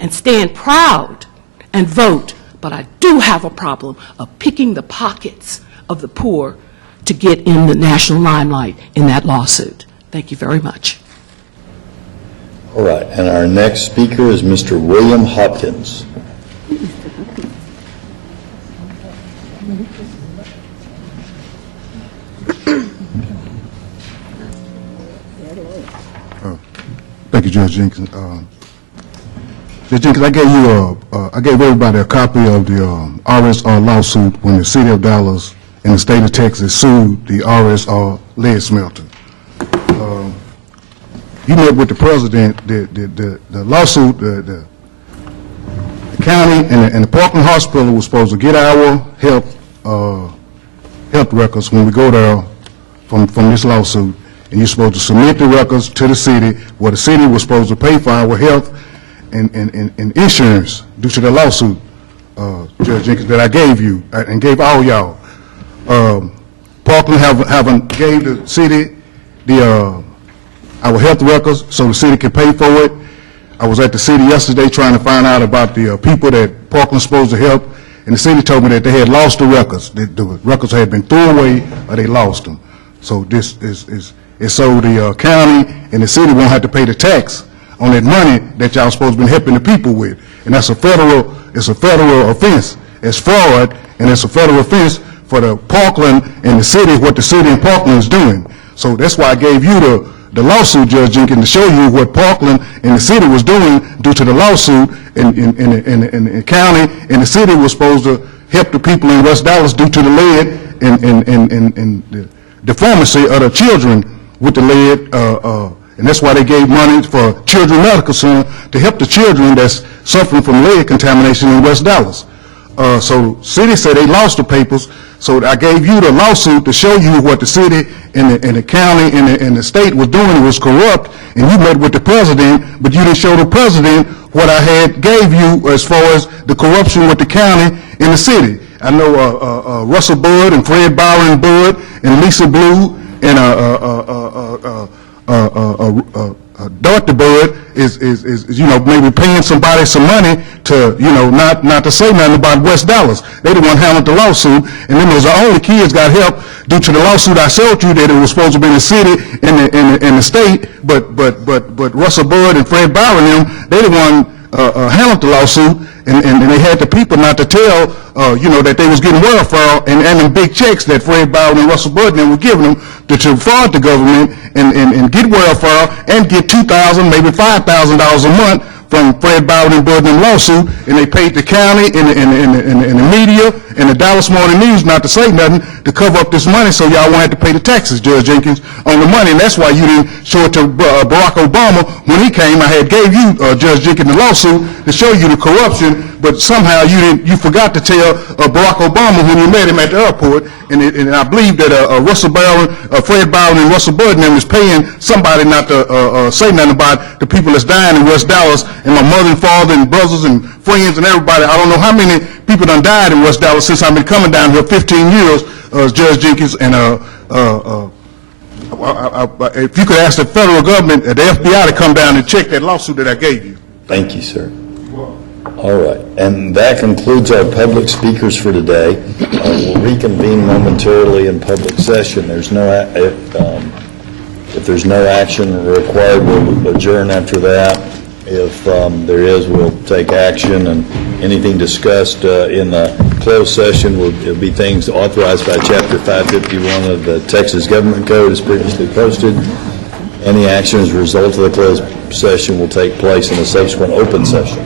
and stand proud and vote. But I do have a problem of picking the pockets of the poor to get in the national limelight in that lawsuit. Thank you very much. All right, and our next speaker is Mr. William Hopkins. Thank you, Judge Jenkins. Judge Jenkins, I gave everybody a copy of the RSR lawsuit when the city of Dallas and the state of Texas sued the RSR lead smelter. You met with the president. The lawsuit, the county and the Parkland Hospital was supposed to get our health records when we go there from this lawsuit. And you're supposed to submit the records to the city, where the city was supposed to pay for our health and insurance due to the lawsuit, Judge Jenkins, that I gave you and gave all y'all. Parkland haven't gave the city our health records so the city can pay for it. I was at the city yesterday trying to find out about the people that Parkland's supposed to help, and the city told me that they had lost the records. The records had been thrown away or they lost them. So this is so the county and the city won't have to pay the tax on that money that y'all supposed to be helping the people with. And that's a federal offense. It's fraud, and it's a federal offense for the Parkland and the city, what the city and Parkland is doing. So that's why I gave you the lawsuit, Judge Jenkins, to show you what Parkland and the city was doing due to the lawsuit, and the county and the city was supposed to help the people in West Dallas due to the lead and the deformity of the children with the lead, and that's why they gave money for Children's Medical Center to help the children that's suffering from lead contamination in West Dallas. So city said they lost the papers, so I gave you the lawsuit to show you what the city and the county and the state was doing was corrupt, and you met with the president, but you didn't show the president what I had gave you as far as the corruption with the county and the city. I know Russell Bud and Fred Byron Bud and Lisa Blue and Dr. Bud is maybe paying somebody some money to not to say nothing about West Dallas. They the one handled the lawsuit, and then there's the only kids got help due to the lawsuit I showed you that it was supposed to be in the city and the state, but Russell Bud and Fred Byron they the one handled the lawsuit, and they had the people not to tell that they was getting welfare and them big checks that Fred Byron and Russell Bud were giving them to fraud the government and get welfare and get $2,000, maybe $5,000 a month from Fred Byron and Bud in lawsuit, and they paid the county and the media in the Dallas Morning News not to say nothing to cover up this money so y'all won't have to pay the taxes, Judge Jenkins, on the money. And that's why you didn't show it to Barack Obama when he came. I had gave you, Judge Jenkins, the lawsuit to show you the corruption, but somehow you forgot to tell Barack Obama when you met him at the airport. And I believe that Russell Barron, Fred Barron and Russell Bud and them is paying somebody not to say nothing about the people that's dying in West Dallas, and my mother and father and brothers and friends and everybody. I don't know how many people done died in West Dallas since I've been coming down here 15 years, Judge Jenkins, and if you could ask the federal government, the FBI, to come down and check that lawsuit that I gave you. Thank you, sir. All right, and that concludes our public speakers for today. We'll reconvene momentarily in public session. There's no, if there's no action required, we'll adjourn after that. If there is, we'll take action, and anything discussed in the closed session will be things authorized by Chapter 551 of the Texas Government Code as previously posted. Any action as a result of the closed session will take place in a subsequent open session.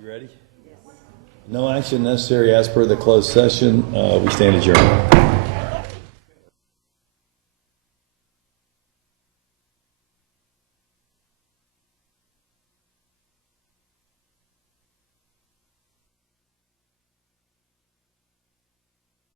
You ready? No action necessary as per the closed session. We stand adjourned.